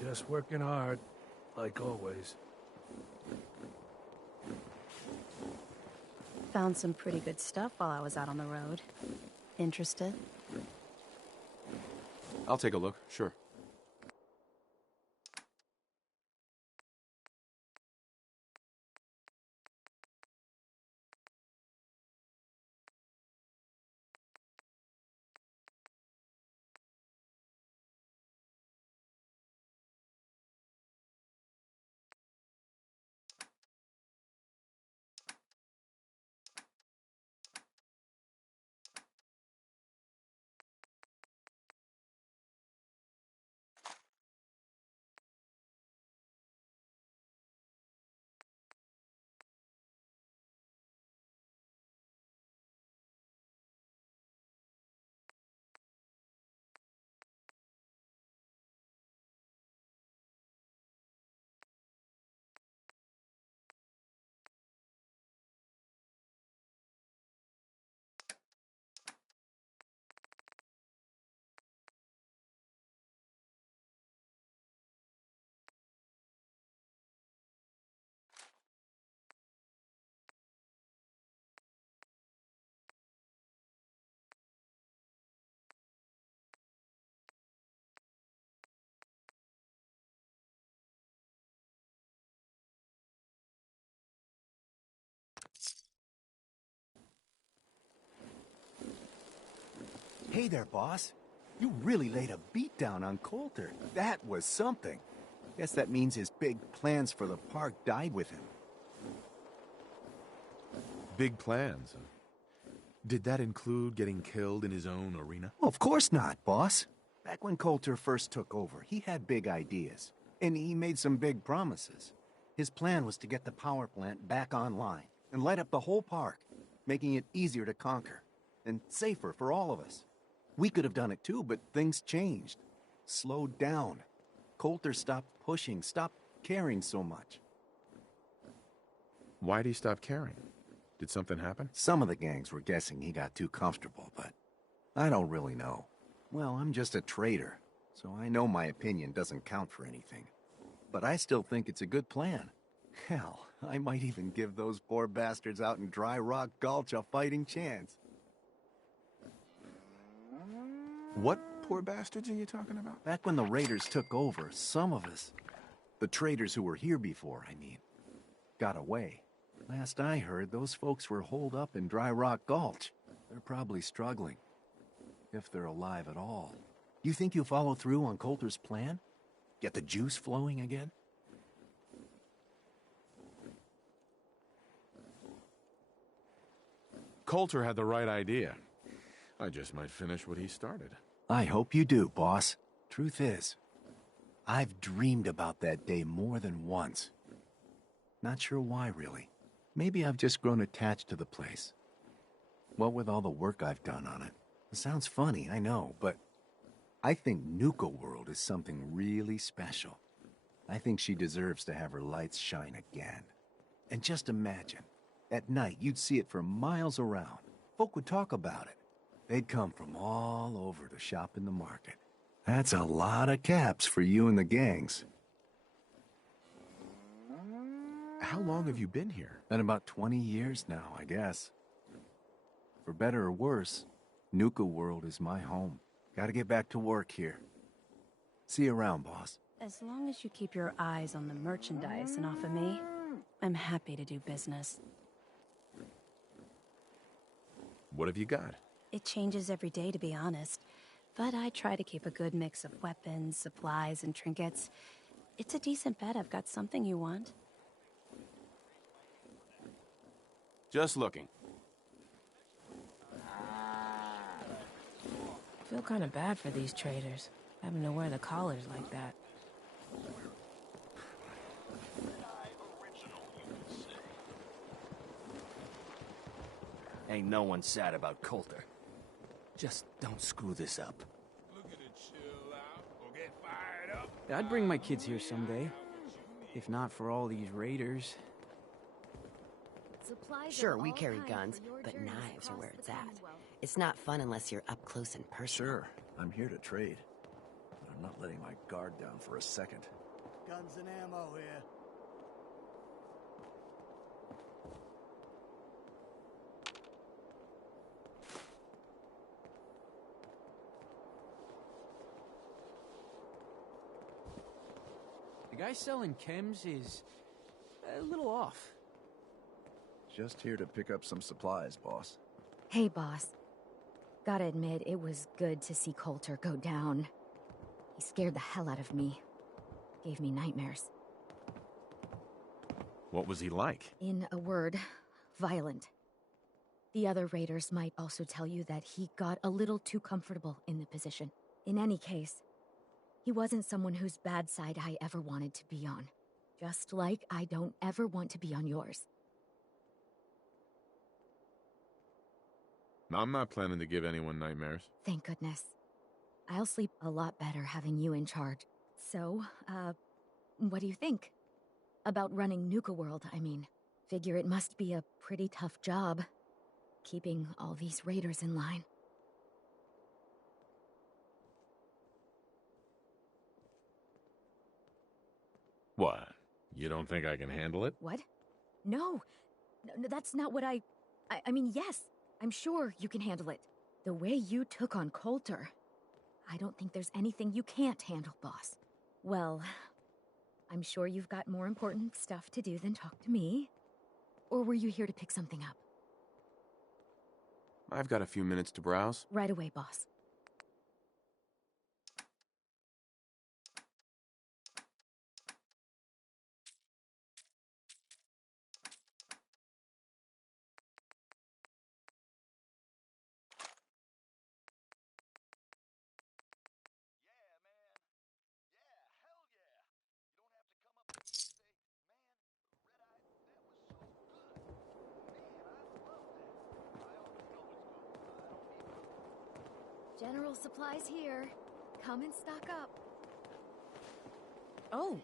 Just working hard, like always. Found some pretty good stuff while I was out on the road. Interested? I'll take a look, sure. Hey there, boss. You really laid a beat down on Coulter. That was something. Guess that means his big plans for the park died with him. Big plans. Did that include getting killed in his own arena? Well, of course not, boss. Back when Coulter first took over, he had big ideas. And he made some big promises. His plan was to get the power plant back online and light up the whole park, making it easier to conquer and safer for all of us. We could have done it too, but things changed. Slowed down. Coulter stopped pushing, stopped caring so much. Why'd he stop caring? Did something happen? Some of the gangs were guessing he got too comfortable, but I don't really know. Well, I'm just a trader, so I know my opinion doesn't count for anything. But I still think it's a good plan. Hell, I might even give those poor bastards out in Dry Rock Gulch a fighting chance. What poor bastards are you talking about? Back when the raiders took over, some of us, the traders who were here before, I mean, got away. Last I heard, those folks were holed up in Dry Rock Gulch. They're probably struggling. If they're alive at all. You think you'll follow through on Coulter's plan? Get the juice flowing again? Coulter had the right idea. I just might finish what he started. I hope you do, boss. Truth is, I've dreamed about that day more than once. Not sure why, really. Maybe I've just grown attached to the place. What with all the work I've done on it. It sounds funny, I know, but I think Nuka World is something really special. I think she deserves to have her lights shine again. And just imagine, at night you'd see it for miles around. Folk would talk about it. They'd come from all over to shop in the market. That's a lot of caps for you and the gangs. How long have you been here? Been about 20 years now, I guess. For better or worse, Nuka World is my home. Gotta get back to work here. See you around, boss. As long as you keep your eyes on the merchandise and off of me, I'm happy to do business. What have you got? It changes every day, to be honest. But I try to keep a good mix of weapons, supplies, and trinkets. It's a decent bet I've got something you want. Just looking. I feel kind of bad for these traders, having to wear the collars like that. Ain't no one sad about Coulter. Just don't screw this up. I'd bring my kids here someday. If not for all these raiders. Sure, we carry guns, but knives are where it's at. It's not fun unless you're up close and personal. Sure, I'm here to trade. I'm not letting my guard down for a second. Guns and ammo here. The guy selling chems is a little off. Just here to pick up some supplies, boss. Hey, boss. Gotta admit, it was good to see Coulter go down. He scared the hell out of me. Gave me nightmares. What was he like? In a word, violent. The other raiders might also tell you that he got a little too comfortable in the position. In any case, he wasn't someone whose bad side I ever wanted to be on. Just like I don't ever want to be on yours. I'm not planning to give anyone nightmares. Thank goodness. I'll sleep a lot better having you in charge. So, what do you think? About running Nuka World, I mean. Figure it must be a pretty tough job, keeping all these raiders in line. What? You don't think I can handle it? What? No, that's not what I mean, yes, I'm sure you can handle it. The way you took on Coulter, I don't think there's anything you can't handle, boss. Well, I'm sure you've got more important stuff to do than talk to me. Or were you here to pick something up? I've got a few minutes to browse. Right away, boss. General supplies here. Come and stock up. Oh,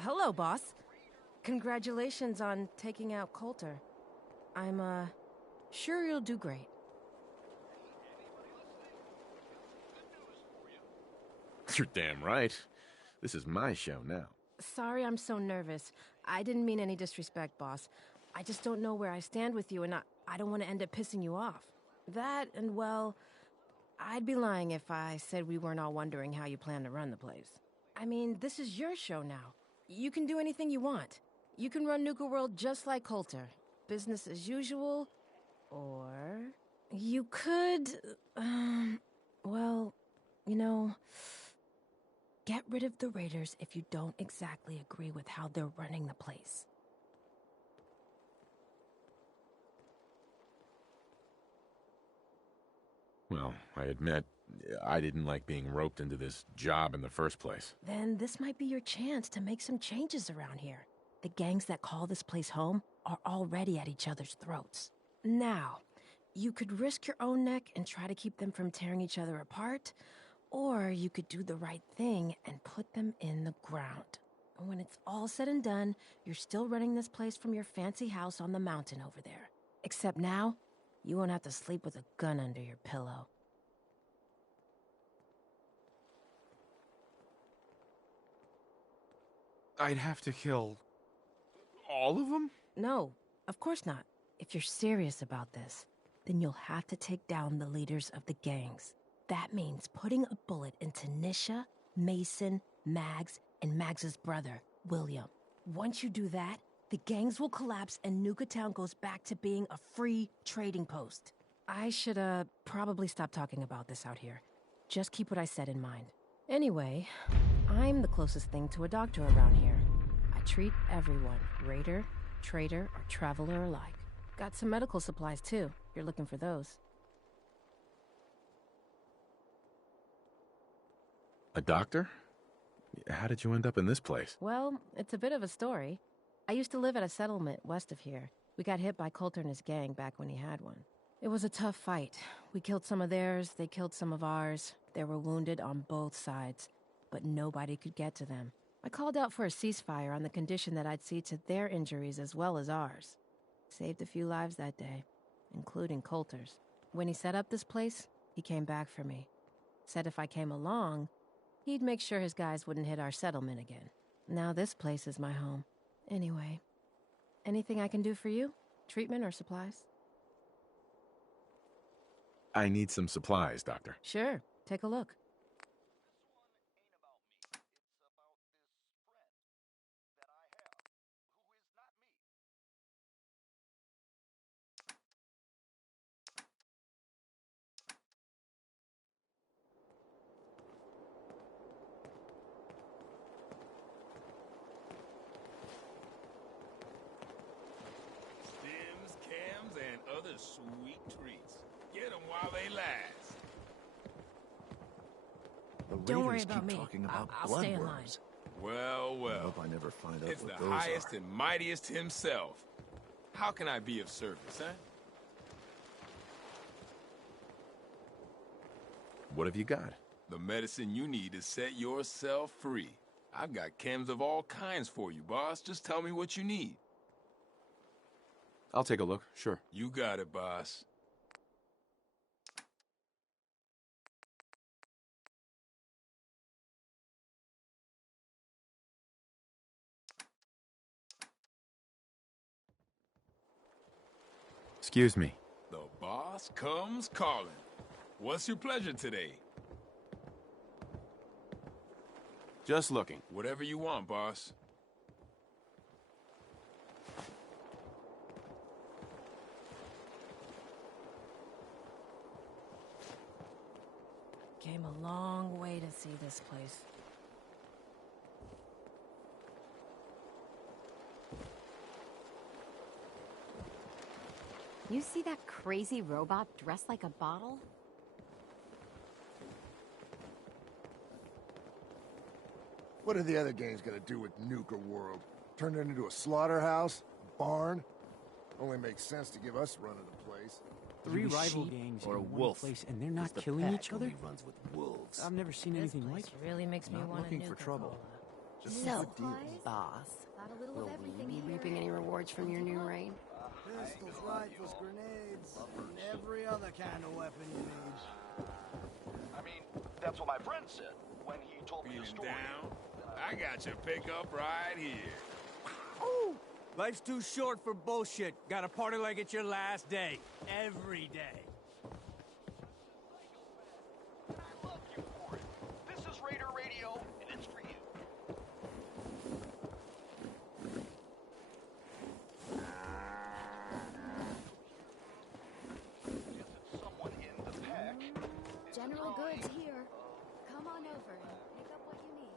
hello, boss. Congratulations on taking out Coulter. I'm, sure you'll do great. You're damn right. This is my show now. Sorry I'm so nervous. I didn't mean any disrespect, boss. I just don't know where I stand with you, and I don't want to end up pissing you off. That, and well, I'd be lying if I said we weren't all wondering how you plan to run the place. I mean, this is your show now. You can do anything you want. You can run Nuka World just like Coulter. Business as usual. Or you could, well, you know, get rid of the raiders if you don't exactly agree with how they're running the place. Well, I admit, I didn't like being roped into this job in the first place. Then this might be your chance to make some changes around here. The gangs that call this place home are already at each other's throats. Now, you could risk your own neck and try to keep them from tearing each other apart, or you could do the right thing and put them in the ground. And when it's all said and done, you're still running this place from your fancy house on the mountain over there. Except now, you won't have to sleep with a gun under your pillow. I'd have to kill all of them? No, of course not. If you're serious about this, then you'll have to take down the leaders of the gangs. That means putting a bullet into Nisha, Mason, Mags, and Mags's brother, William. Once you do that, the gangs will collapse and Nuka Town goes back to being a free trading post. I should, probably stop talking about this out here. Just keep what I said in mind. Anyway, I'm the closest thing to a doctor around here. I treat everyone, raider, trader, or traveler alike. Got some medical supplies, too. If you're looking for those. A doctor? How did you end up in this place? Well, it's a bit of a story. I used to live at a settlement west of here. We got hit by Coulter and his gang back when he had one. It was a tough fight. We killed some of theirs, they killed some of ours. They were wounded on both sides, but nobody could get to them. I called out for a ceasefire on the condition that I'd see to their injuries as well as ours. Saved a few lives that day, including Coulter's. When he set up this place, he came back for me. Said if I came along, He'd make sure his guys wouldn't hit our settlement again. Now this place is my home. Anyway, anything I can do for you? Treatment or supplies? I need some supplies, Doctor. Sure, take a look. Stems, cams, and other sweet treats. Get them while they last. The Don't worry Raiders about keep me. talking about I'll stay in line. bloodworms. Well, I well. hope I never find out It's what the those highest are. and mightiest himself. How can I be of service, huh? What have you got? The medicine you need to set yourself free. I've got chems of all kinds for you, boss. Just tell me what you need. I'll take a look, sure. You got it, boss. Excuse me. The boss comes calling. What's your pleasure today? Just looking. Whatever you want, boss. Came a long way to see this place. You see that crazy robot dressed like a bottle? What are the other gangs gonna do with Nuka World? Turn it into a slaughterhouse? Barn? Only makes sense to give us run of the place. Three You rival sheep gangs or a in one wolf? place, and they're not 'Cause the killing pack each other? only runs with wolves. I've never seen This anything place like it. really makes me Not want looking a for trouble. Nuka-Cola. Just So, a deal. boss, Got a little will of we everything be here. reaping any rewards from your new reign? Pistols, rifles, grenades, and every other kind of weapon you need. I mean, that's what my friend said when he told me the Feeling story. down? I got your pickup right here. Ooh! Life's too short for bullshit. Gotta party like it's your last day. Every day. And I love you for it. This is Raider Radio, and it's for you. Guess it's someone in the pack. It's General a drawing. Goods here. Come on over and pick up what you need.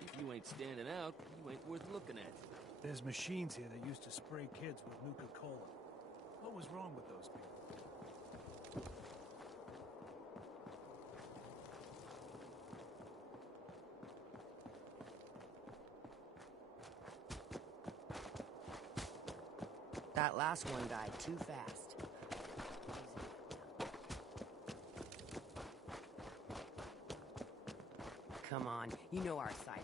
If you ain't standing out, you ain't worth looking at. There's machines here that used to spray kids with Nuka-Cola. was wrong with those people? That last one died too fast. Come on, you know our side